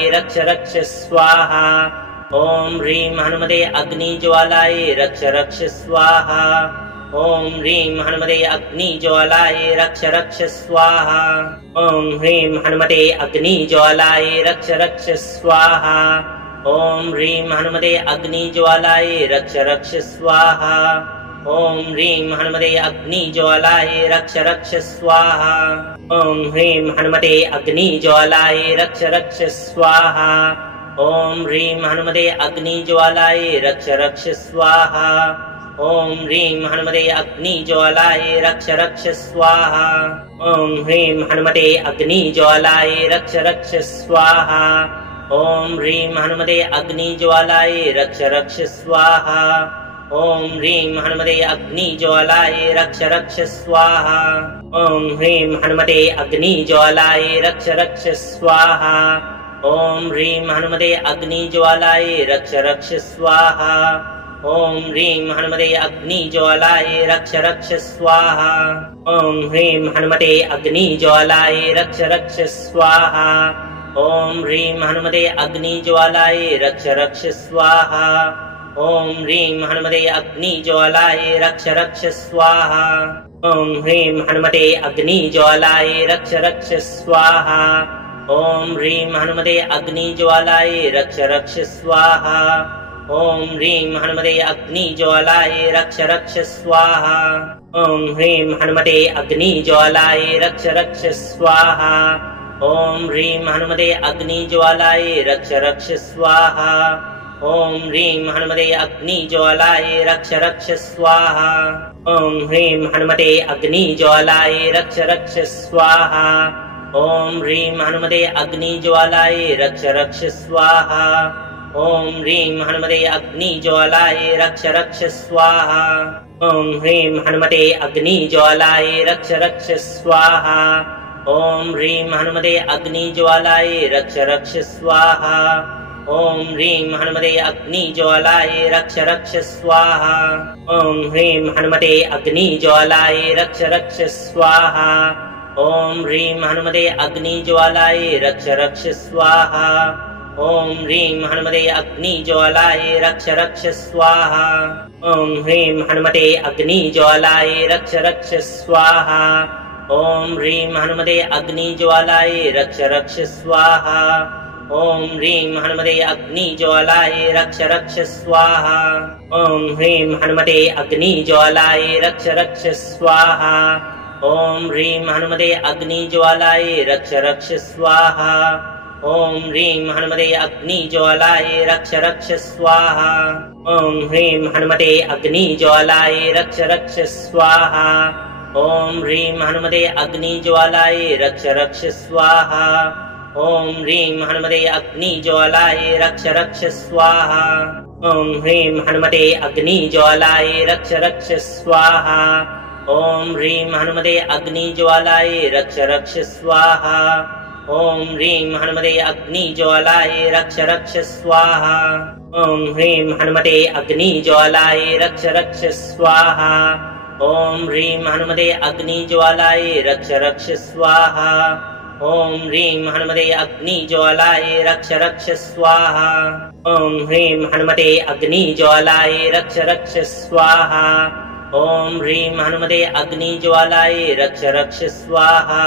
रक्ष रक्ष स्वाहा ॐ ह्रीं हनुमते अग्निज्वालाय रक्ष रक्ष स्वाहा ॐ ह्रीं हनुमते अग्निज्वालाय रक्ष रक्ष स्वाहा ॐ ह्रीं हनुमते अग्निज्वालाय रक्ष रक्ष स्वाहा ॐ ह्रीं हनुमते अग्निज्वालाय रक्ष रक्ष स्वाहा ॐ ह्रीं हनुमते अग्निज्वालाय रक्ष रक्ष स्वाहा ॐ ह्रीं हनुमते अग्निज्वालाय रक्ष रक्ष स्वाहा ॐ ह्रीं हनुमते अग्निज्वालाय रक्ष रक्ष स्वाहा ॐ ह्रीं हनुमते अग्निज्वालाय रक्ष रक्ष स्वाहा ॐ ह्रीं हनुमते अग्निज्वालाय रक्ष रक्ष स्वाहा ॐ ह्रीं हनुमते अग्निज्वालाय रक्ष रक्ष स्वाहा ॐ ह्रीं हनुमते अग्निज्वालाय रक्ष रक्ष स्वाहा ॐ ह्रीं हनुमते अग्निज्वालाय रक्ष रक्ष स्वाहा ॐ ह्रीं हनुमते अग्निज्वालाय रक्ष रक्ष स्वाहा ॐ ह्रीं हनुमते अग्निज्वालाय रक्ष रक्ष स्वाहा ॐ ह्रीं हनुमते अग्निज्वालाय रक्ष रक्ष स्वाहा ॐ ह्रीं हनुमते अग्निज्वालाय रक्ष रक्ष स्वाहा ॐ ह्रीं हनुमते अग्निज्वालाय रक्ष रक्ष स्वाहा ॐ ह्रीं हनुमते अग्निज्वालाय रक्ष रक्ष स्वाहा ॐ ह्रीं हनुमते अग्निज्वालाय रक्ष रक्ष स्वाहा ॐ ह्रीं हनुमते अग्निज्वालाय रक्ष रक्ष स्वाहा ॐ ह्रीं हनुमते अग्निज्वालाय रक्ष रक्ष स्वाहा ॐ ह्रीं हनुमते अग्निज्वालाय रक्ष रक्ष स्वाहा ॐ ह्रीं हनुमते अग्निज्वालाय रक्ष रक्ष स्वाहा ॐ ह्रीं हनुमते अग्निज्वालाय रक्ष रक्ष स्वाहा ॐ ह्रीं हनुमते अग्निज्वालाय रक्ष रक्ष स्वाहा ॐ ह्रीं हनुमते अग्निज्वालाय रक्ष रक्ष स्वाहा ॐ ह्रीं हनुमते अग्निज्वालाय रक्ष रक्ष स्वाहा ॐ ह्रीं हनुमते अग्निज्वालाय रक्ष रक्ष स्वाहा ॐ ह्रीं हनुमते अग्निज्वालाय रक्ष रक्ष स्वाहा ॐ ह्रीं हनुमते अग्निज्वालाय रक्ष रक्ष स्वाहा ॐ ह्रीं हनुमते अग्निज्वालाय रक्ष रक्ष स्वाहा ॐ ह्रीं हनुमते अग्निज्वालाय रक्ष रक्ष स्वाहा ॐ ह्रीं हनुमते अग्निज्वालाय रक्ष रक्ष स्वाहा ॐ ह्रीं हनुमते अग्निज्वालाय रक्ष रक्ष स्वाहा ॐ ह्रीं हनुमते अग्निज्वालाय रक्ष रक्ष स्वाहा ॐ ह्रीं हनुमते अग्निज्वालाय रक्ष रक्ष स्वाहा ॐ ह्रीं हनुमते अग्निज्वालाय रक्ष रक्ष स्वाहा ॐ ह्रीं हनुमते अग्निज्वालाय रक्ष रक्ष स्वाहा ॐ ह्रीं हनुमते अग्निज्वालाय रक्ष रक्ष स्वाहा ॐ ह्रीं हनुमते अग्निज्वालाय रक्ष रक्ष स्वाहा ॐ ह्रीं हनुमते अग्निज्वालाय रक्ष रक्ष स्वाहा ॐ ह्रीं हनुमते अग्निज्वालाय रक्ष रक्ष स्वाहा ॐ ह्रीं हनुमते अग्निज्वालाय रक्ष रक्ष स्वाहा। ॐ ह्रीं हनुमते अग्निज्वालाय रक्ष रक्ष स्वाहा। ॐ ह्रीं हनुमते अग्निज्वालाय रक्ष रक्ष स्वाहा। ॐ ह्रीं हनुमते अग्निज्वालाय रक्ष रक्ष स्वाहा। ॐ ह्रीं हनुमते अग्निज्वालाय रक्ष रक्ष स्वाहा। ॐ ह्रीं हनुमते अग्निज्वालाय रक्ष रक्ष स्वाहा। ॐ ह्रीं हनुमते अग्निज्वालाय रक्ष रक्ष स्वाहा।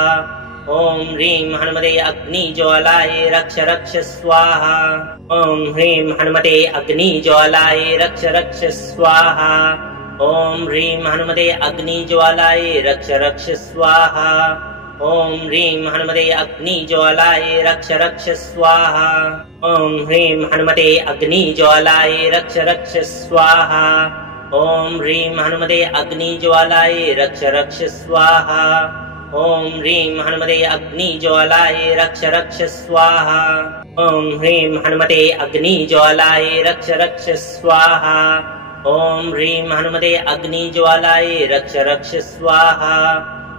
ॐ ह्रीं हनुमते अग्निज्वालाय रक्ष रक्ष स्वाहा। ॐ ह्रीं हनुमते अग्निज्वालाय रक्ष रक्ष स्वाहा। ॐ ह्रीं हनुमते अग्निज्वालाय रक्ष रक्ष स्वाहा। ॐ ह्रीं हनुमते अग्निज्वालाय रक्ष रक्ष स्वाहा। ॐ ह्रीं हनुमते अग्निज्वालाय रक्ष रक्ष स्वाहा। ॐ ह्रीं हनुमते अग्निज्वालाय रक्ष रक्ष स्वाहा। ॐ ह्रीं हनुमते अग्निज्वालाय रक्ष रक्ष स्वाहा। ॐ ह्रीं हनुमते अग्निज्वालाय रक्ष रक्ष स्वाहा। ॐ ह्रीं हनुमते अग्निज्वालाय रक्ष रक्ष स्वाहा।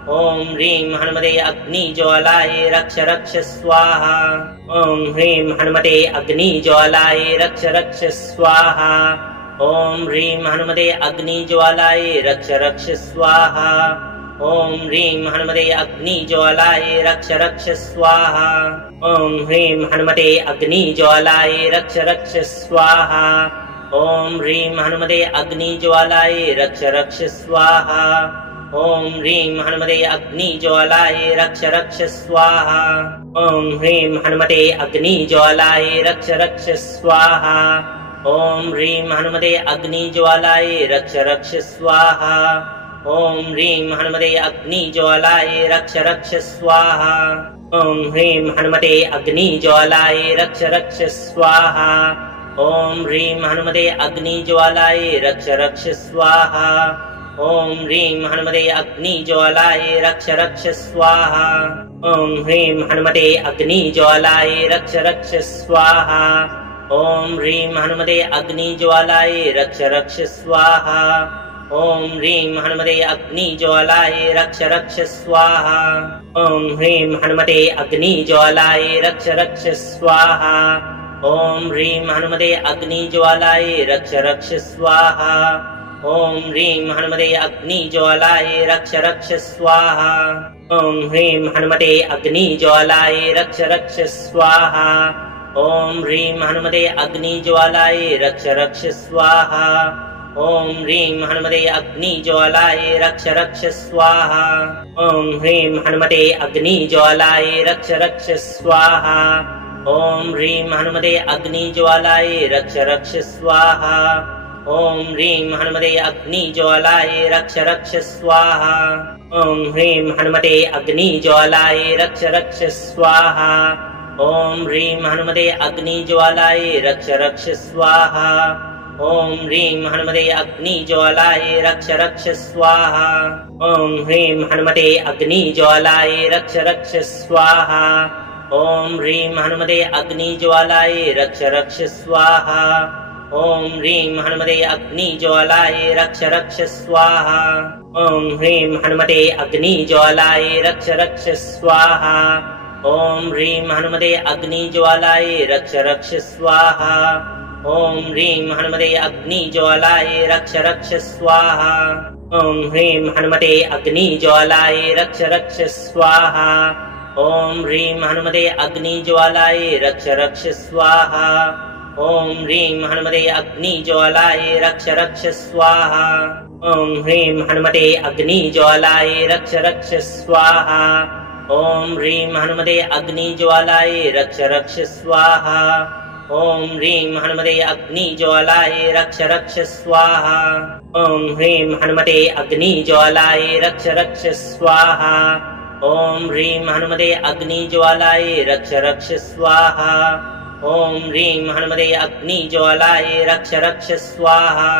ॐ ह्रीं हनुमते अग्निज्वालाय रक्ष रक्ष स्वाहा। ॐ ह्रीं हनुमते अग्निज्वालाय रक्ष रक्ष स्वाहा। ॐ ह्रीं हनुमते अग्निज्वालाय रक्ष रक्ष स्वाहा। ॐ ह्रीं हनुमते अग्निज्वालाय रक्ष रक्ष स्वाहा। ॐ ह्रीं हनुमते अग्निज्वालाय रक्ष रक्ष स्वाहा। ॐ ह्रीं हनुमते अग्निज्वालाय रक्ष रक्ष स्वाहा। ॐ ह्रीं हनुमते अग्निज्वालाय रक्ष रक्ष स्वाहा। ॐ ह्रीं हनुमते अग्निज्वालाय रक्ष रक्ष स्वाहा। ॐ ह्रीं हनुमते अग्निज्वालाय रक्ष रक्ष स्वाहा। ॐ ह्रीं हनुमते अग्निज्वालाय रक्ष रक्ष स्वाहा। ॐ ह्रीं हनुमते अग्निज्वालाय रक्ष रक्ष स्वाहा। ॐ ह्रीं हनुमते अग्निज्वालाय रक्ष रक्ष स्वाहा। ॐ ह्रीं हनुमते अग्निज्वालाय रक्ष रक्ष स्वाहा। ॐ ह्रीं हनुमते अग्निज्वालाय रक्ष रक्ष स्वाहा। ॐ ह्रीं हनुमते अग्निज्वालाय रक्ष रक्ष स्वाहा। ॐ ह्रीं हनुमते अग्निज्वालाय रक्ष रक्ष स्वाहा। ॐ ह्रीं हनुमते अग्निज्वालाय रक्ष रक्ष स्वाहा। ॐ ह्रीं हनुमते अग्निज्वालाय रक्ष रक्ष स्वाहा। ॐ ह्रीं हनुमते अग्निज्वालाय रक्ष रक्ष स्वाहा। ॐ ह्रीं हनुमते अग्निज्वालाय रक्ष रक्ष स्वाहा। ॐ ह्रीं हनुमते अग्निज्वालाय रक्ष रक्ष स्वाहा। ॐ ह्रीं हनुमते अग्निज्वालाय रक्ष रक्ष स्वाहा। ॐ ह्रीं हनुमते अग्निज्वालाय रक्ष रक्ष स्वाहा। ॐ ह्रीं हनुमते अग्निज्वालाय रक्ष रक्ष स्वाहा। ॐ ह्रीं हनुमते अग्निज्वालाय रक्ष रक्ष स्वाहा। ॐ ह्रीं हनुमते अग्निज्वालाय रक्ष रक्ष स्वाहा। ॐ ह्रीं हनुमते अग्निज्वालाय रक्ष रक्ष स्वाहा। ॐ ह्रीं हनुमते अग्निज्वालाय रक्ष रक्ष स्वाहा। ॐ ह्रीं हनुमते अग्निज्वालाय रक्ष रक्ष स्वाहा। ॐ ह्रीं हनुमते अग्निज्वालाय रक्ष रक्ष स्वाहा। ॐ ह्रीं हनुमते अग्निज्वालाय रक्ष रक्ष स्वाहा। ॐ ह्रीं हनुमते अग्निज्वालाय रक्ष रक्ष स्वाहा। ॐ ह्रीं हनुमते अग्निज्वालाय रक्ष रक्ष स्वाहा। ॐ ह्रीं हनुमते अग्निज्वालाय रक्ष रक्ष स्वाहा। ॐ ह्रीं हनुमते अग्निज्वालाय रक्ष रक्ष स्वाहा। ॐ ह्रीं हनुमते अग्निज्वालाय रक्ष रक्ष स्वाहा। ॐ ह्रीं हनुमते अग्निज्वालाय रक्ष रक्ष स्वाहा। ॐ ह्रीं हनुमते अग्निज्वालाय रक्ष रक्ष स्वाहा। ॐ ह्रीं हनुमते अग्निज्वालाय रक्ष रक्ष स्वाहा। ॐ ह्रीं हनुमते अग्निज्वालाय रक्ष रक्ष स्वाहा। ॐ ह्रीं हनुमते अग्निज्वालाय रक्ष रक्ष स्वाहा। ॐ ह्रीं हनुमते अग्निज्वालाय रक्ष रक्ष स्वाहा। ॐ ह्रीं हनुमते अग्निज्वालाय रक्ष रक्ष स्वाहा।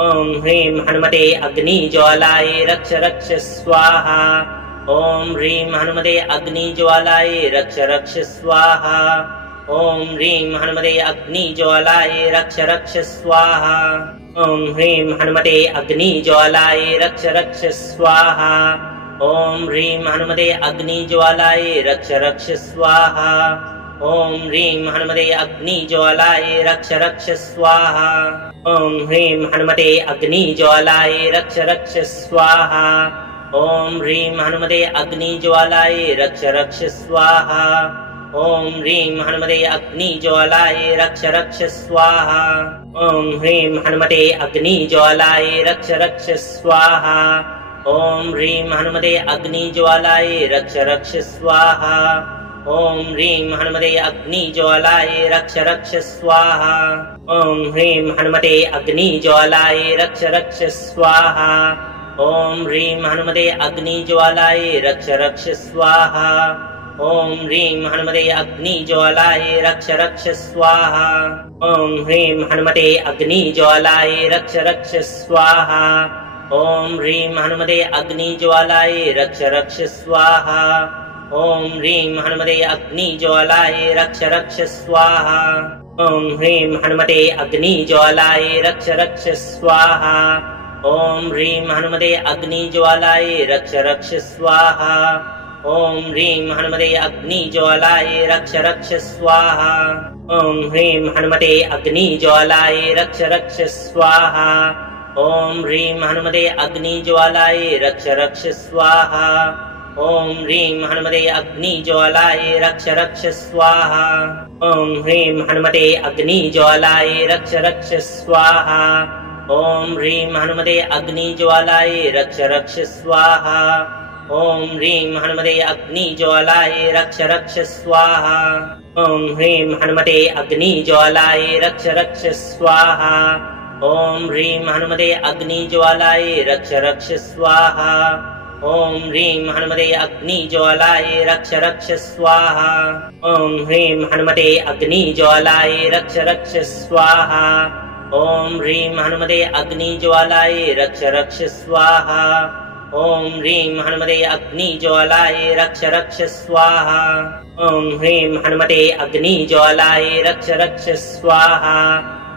ॐ ह्रीं हनुमते अग्निज्वालाय रक्ष रक्ष स्वाहा। ॐ ह्रीं हनुमते अग्निज्वालाय रक्ष रक्ष स्वाहा। ॐ ह्रीं हनुमते अग्निज्वालाय रक्ष रक्ष स्वाहा। ॐ ह्रीं हनुमते अग्निज्वालाय रक्ष रक्ष स्वाहा। ॐ ह्रीं हनुमते अग्निज्वालाय रक्ष रक्ष स्वाहा। ॐ ह्रीं हनुमते अग्निज्वालाय रक्ष रक्ष स्वाहा। ॐ ह्रीं हनुमते अग्निज्वालाय रक्ष रक्ष स्वाहा। ॐ ह्रीं हनुमते अग्निज्वालाय रक्ष रक्ष स्वाहा। ॐ ह्रीं हनुमते अग्निज्वालाय रक्ष रक्ष स्वाहा। ॐ ह्रीं हनुमते अग्निज्वालाय रक्ष रक्ष स्वाहा। ॐ ह्रीं हनुमते अग्निज्वालाय रक्ष रक्ष स्वाहा। ॐ ह्रीं हनुमते अग्निज्वालाय रक्ष रक्ष स्वाहा। ॐ ह्रीं हनुमते अग्निज्वालाय रक्ष रक्ष स्वाहा। ॐ ह्रीं हनुमते अग्निज्वालाय रक्ष रक्ष स्वाहा। ॐ ह्रीं हनुमते अग्निज्वालाय रक्ष रक्ष स्वाहा। ॐ ह्रीं हनुमते अग्निज्वालाय रक्ष रक्ष स्वाहा। ॐ ह्रीं हनुमते अग्निज्वालाय रक्ष रक्ष स्वाहा। ॐ ह्रीं हनुमते अग्निज्वालाय रक्ष रक्ष स्वाहा। ॐ ह्रीं हनुमते अग्निज्वालाय रक्ष रक्ष स्वाहा। ॐ ह्रीं हनुमते अग्निज्वालाय रक्ष रक्ष स्वाहा। ॐ ह्रीं हनुमते अग्निज्वालाय रक्ष रक्ष स्वाहा। ॐ ह्रीं हनुमते अग्निज्वालाय रक्ष रक्ष स्वाहा। ॐ ह्रीं हनुमते अग्निज्वालाय रक्ष रक्ष स्वाहा। ॐ ह्रीं हनुमते अग्निज्वालाय रक्ष रक्ष स्वाहा। ॐ ह्रीं हनुमते अग्निज्वालाय रक्ष रक्ष स्वाहा। ॐ ह्रीं हनुमते अग्निज्वालाय रक्ष रक्ष स्वाहा। ॐ ह्रीं हनुमते अग्निज्वालाय रक्ष रक्ष स्वाहा। ॐ ह्रीं हनुमते अग्निज्वालाय रक्ष रक्ष स्वाहा। ॐ ह्रीं हनुमते अग्निज्वालाय रक्ष रक्ष स्वाहा। ॐ ह्रीं हनुमते अग्निज्वालाय रक्ष रक्ष स्वाहा। ॐ ह्रीं हनुमते अग्निज्वालाय रक्ष रक्ष स्वाहा। ॐ ह्रीं हनुमते अग्निज्वालाय रक्ष रक्ष स्वाहा। ॐ ह्रीं हनुमते अग्निज्वालाय रक्ष रक्ष स्वाहा। ॐ ह्रीं हनुमते अग्निज्वालाय रक्ष रक्ष स्वाहा। ॐ ह्रीं हनुमते अग्निज्वालाय रक्ष रक्ष स्वाहा।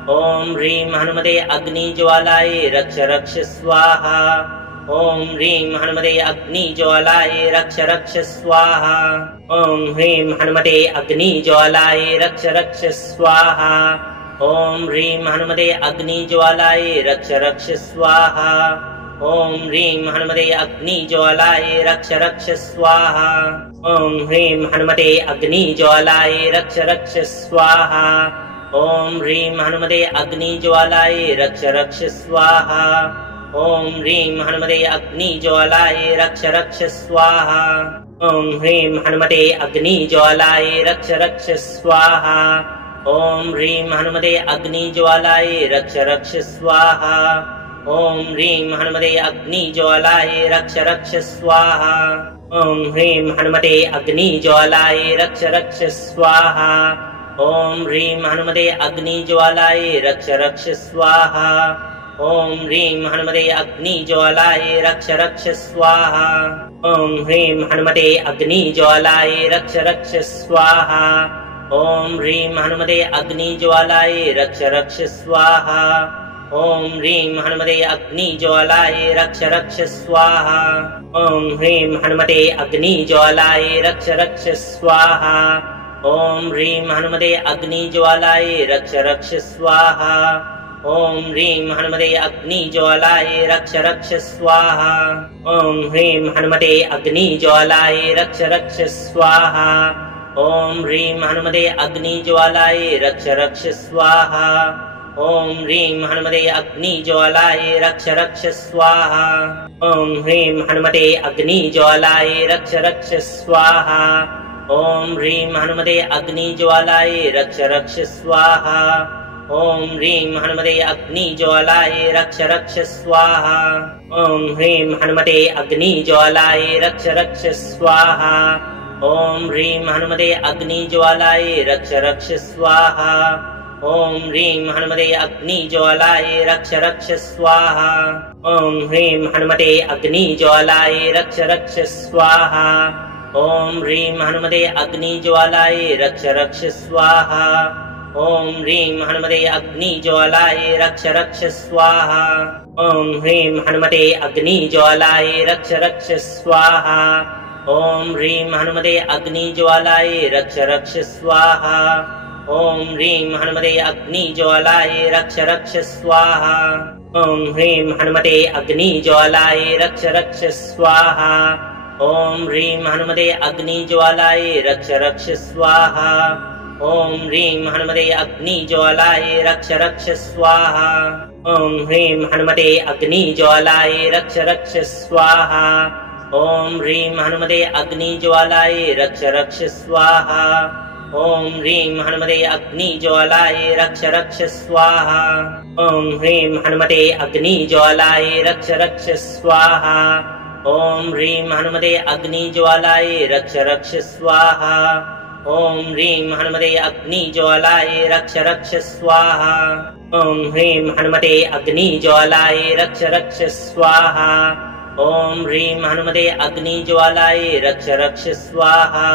ॐ ह्रीं हनुमते अग्निज्वालाय रक्ष रक्ष स्वाहा। ॐ ह्रीं हनुमते अग्निज्वालाय रक्ष रक्ष स्वाहा। ॐ ह्रीं हनुमते अग्निज्वालाय रक्ष रक्ष स्वाहा। ॐ ह्रीं हनुमते अग्निज्वालाय रक्ष रक्ष स्वाहा। ॐ ह्रीं हनुमते अग्निज्वालाय रक्ष रक्ष स्वाहा। ॐ ह्रीं हनुमते अग्निज्वालाय रक्ष रक्ष स्वाहा। ॐ ह्रीं हनुमते अग्निज्वालाय रक्ष रक्ष स्वाहा। ॐ ह्रीं हनुमते अग्निज्वालाय रक्ष रक्ष स्वाहा। ॐ ह्रीं हनुमते अग्निज्वालाय रक्ष रक्ष स्वाहा। ॐ ह्रीं हनुमते अग्निज्वालाय रक्ष रक्ष स्वाहा। ॐ ह्रीं हनुमते अग्निज्वालाय रक्ष रक्ष स्वाहा। ॐ ह्रीं हनुमते अग्निज्वालाय रक्ष रक्ष स्वाहा। ॐ ह्रीं हनुमते अग्निज्वालाय रक्ष रक्ष स्वाहा। ॐ ह्रीं हनुमते अग्निज्वालाय रक्ष रक्ष स्वाहा। ॐ ह्रीं हनुमते अग्निज्वालाय रक्ष रक्ष स्वाहा। ॐ ह्रीं हनुमते अग्निज्वालाय रक्ष रक्ष स्वाहा। ॐ ह्रीं हनुमते अग्निज्वालाय रक्ष रक्ष स्वाहा। ॐ ह्रीं हनुमते अग्निज्वालाय रक्ष रक्ष स्वाहा। ॐ ह्रीं हनुमते अग्निज्वालाय रक्ष रक्ष स्वाहा। ॐ ह्रीं हनुमते अग्निज्वालाय रक्ष रक्ष स्वाहा। ॐ ह्रीं हनुमते अग्निज्वालाय रक्ष रक्ष स्वाहा। ॐ ह्रीं हनुमते अग्निज्वालाय रक्ष रक्ष स्वाहा। ॐ ह्रीं हनुमते अग्निज्वालाय रक्ष रक्ष स्वाहा। ॐ ह्रीं हनुमते अग्निज्वालाय रक्ष रक्ष स्वाहा। ॐ ह्रीं हनुमते अग्निज्वालाय रक्ष रक्ष स्वाहा। ॐ ह्रीं हनुमते अग्निज्वालाय रक्ष रक्ष स्वाहा। ॐ ह्रीं हनुमते अग्निज्वालाय रक्ष रक्ष स्वाहा। ॐ ह्रीं हनुमते अग्निज्वालाय रक्ष रक्ष स्वाहा। ॐ ह्रीं हनुमते अग्निज्वालाय रक्ष रक्ष स्वाहा। ॐ ह्रीं हनुमते अग्निज्वालाय रक्ष रक्ष स्वाहा। ॐ ह्रीं हनुमते अग्निज्वालाय रक्ष रक्ष स्वाहा ॐ ह्रीं हनुमते अग्निज्वालाय रक्ष रक्ष स्वाहा ॐ ह्रीं हनुमते अग्निज्वालाय रक्ष रक्ष स्वाहा ॐ ह्रीं हनुमते अग्निज्वालाय रक्ष रक्ष स्वाहा ॐ ह्रीं हनुमते अग्निज्वालाय रक्ष रक्ष स्वाहा ॐ ह्रीं हनुमते अग्निज्वालाय रक्ष रक्ष स्वाहा ॐ ह्रीं हनुमते अग्निज्वालाय रक्ष रक्ष स्वाहा ॐ ह्रीं हनुमते अग्निज्वालाय रक्ष रक्ष स्वाहा ॐ ह्रीं हनुमते अग्निज्वालाय रक्ष रक्ष स्वाहा ॐ ह्रीं हनुमते अग्निज्वालाय रक्ष रक्ष स्वाहा ॐ ह्रीं हनुमते अग्निज्वालाय रक्ष रक्ष स्वाहा ॐ ह्रीं हनुमते अग्निज्वालाय रक्ष रक्ष स्वाहा ॐ ह्रीं हनुमते अग्निज्वालाय रक्ष रक्ष स्वाहा ॐ ह्रीं हनुमते अग्निज्वालाय रक्ष रक्ष स्वाहा ॐ ह्रीं हनुमते अग्निज्वालाय रक्ष रक्ष स्वाहा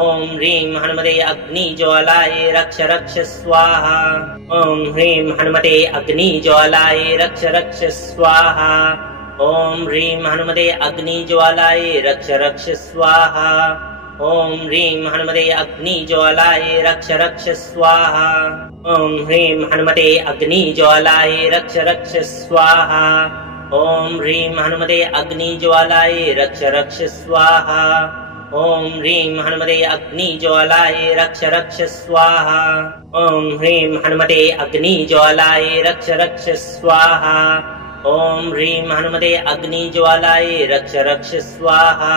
ॐ ह्रीं हनुमते अग्निज्वालाय रक्ष रक्ष स्वाहा ॐ ह्रीं हनुमते अग्निज्वालाय रक्ष रक्ष स्वाहा ॐ ह्रीं हनुमते अग्निज्वालाय रक्ष रक्ष स्वाहा ॐ ह्रीं हनुमते अग्निज्वालाय रक्ष रक्ष स्वाहा ॐ ह्रीं हनुमते अग्निज्वालाय रक्ष रक्ष स्वाहा ॐ ह्रीं हनुमते अग्निज्वालाय रक्ष रक्ष स्वाहा ॐ ह्रीं हनुमते अग्निज्वालाय रक्ष रक्ष स्वाहा ॐ ह्रीं हनुमते अग्निज्वालाय रक्ष रक्ष स्वाहा ॐ ह्रीं हनुमते अग्निज्वालाय रक्ष रक्ष स्वाहा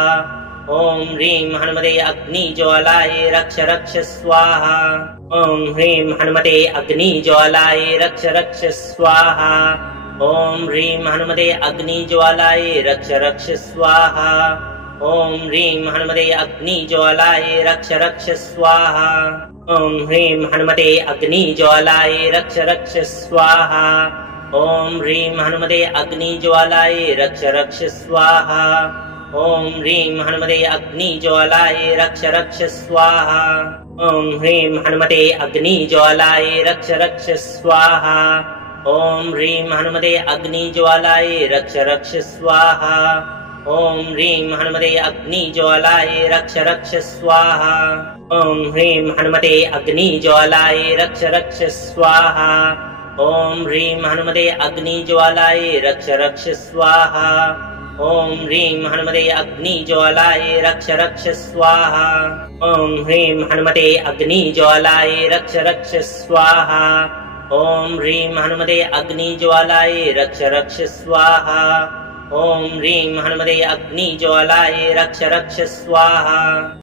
ॐ ह्रीं हनुमते अग्निज्वालाय रक्ष रक्ष स्वाहा ॐ ह्रीं हनुमते अग्निज्वालाय रक्ष रक्ष स्वाहा ॐ ह्रीं हनुमते अग्निज्वालाय रक्ष रक्ष स्वाहा ॐ ह्रीं हनुमते अग्निज्वालाय रक्ष रक्ष स्वाहा ॐ ह्रीं हनुमते अग्निज्वालाय रक्ष रक्ष स्वाहा ॐ ह्रीं हनुमते अग्निज्वालाय रक्ष रक्ष स्वाहा ॐ ह्रीं हनुमते अग्निज्वालाय रक्ष रक्ष स्वाहा ॐ ह्रीं हनुमते अग्निज्वालाय रक्ष रक्ष स्वाहा ॐ ह्रीं हनुमते अग्निज्वालाय रक्ष रक्ष स्वाहा ॐ ह्रीं हनुमते अग्निज्वालाय रक्ष रक्ष स्वाहा ॐ ह्रीं हनुमते अग्निज्वालाय रक्ष रक्ष स्वाहा ॐ ह्रीं हनुमते अग्निज्वालाय रक्ष रक्ष स्वाहा ॐ ह्रीं हनुमते अग्निज्वालाय रक्ष रक्ष स्वाहा ॐ ह्रीं हनुमते अग्निज्वालाय रक्ष रक्ष स्वाहा ॐ ह्रीं हनुमते अग्निज्वालाय रक्ष रक्ष स्वाहा ॐ ह्रीं हनुमते अग्निज्वालाय रक्ष रक्ष स्वाहा।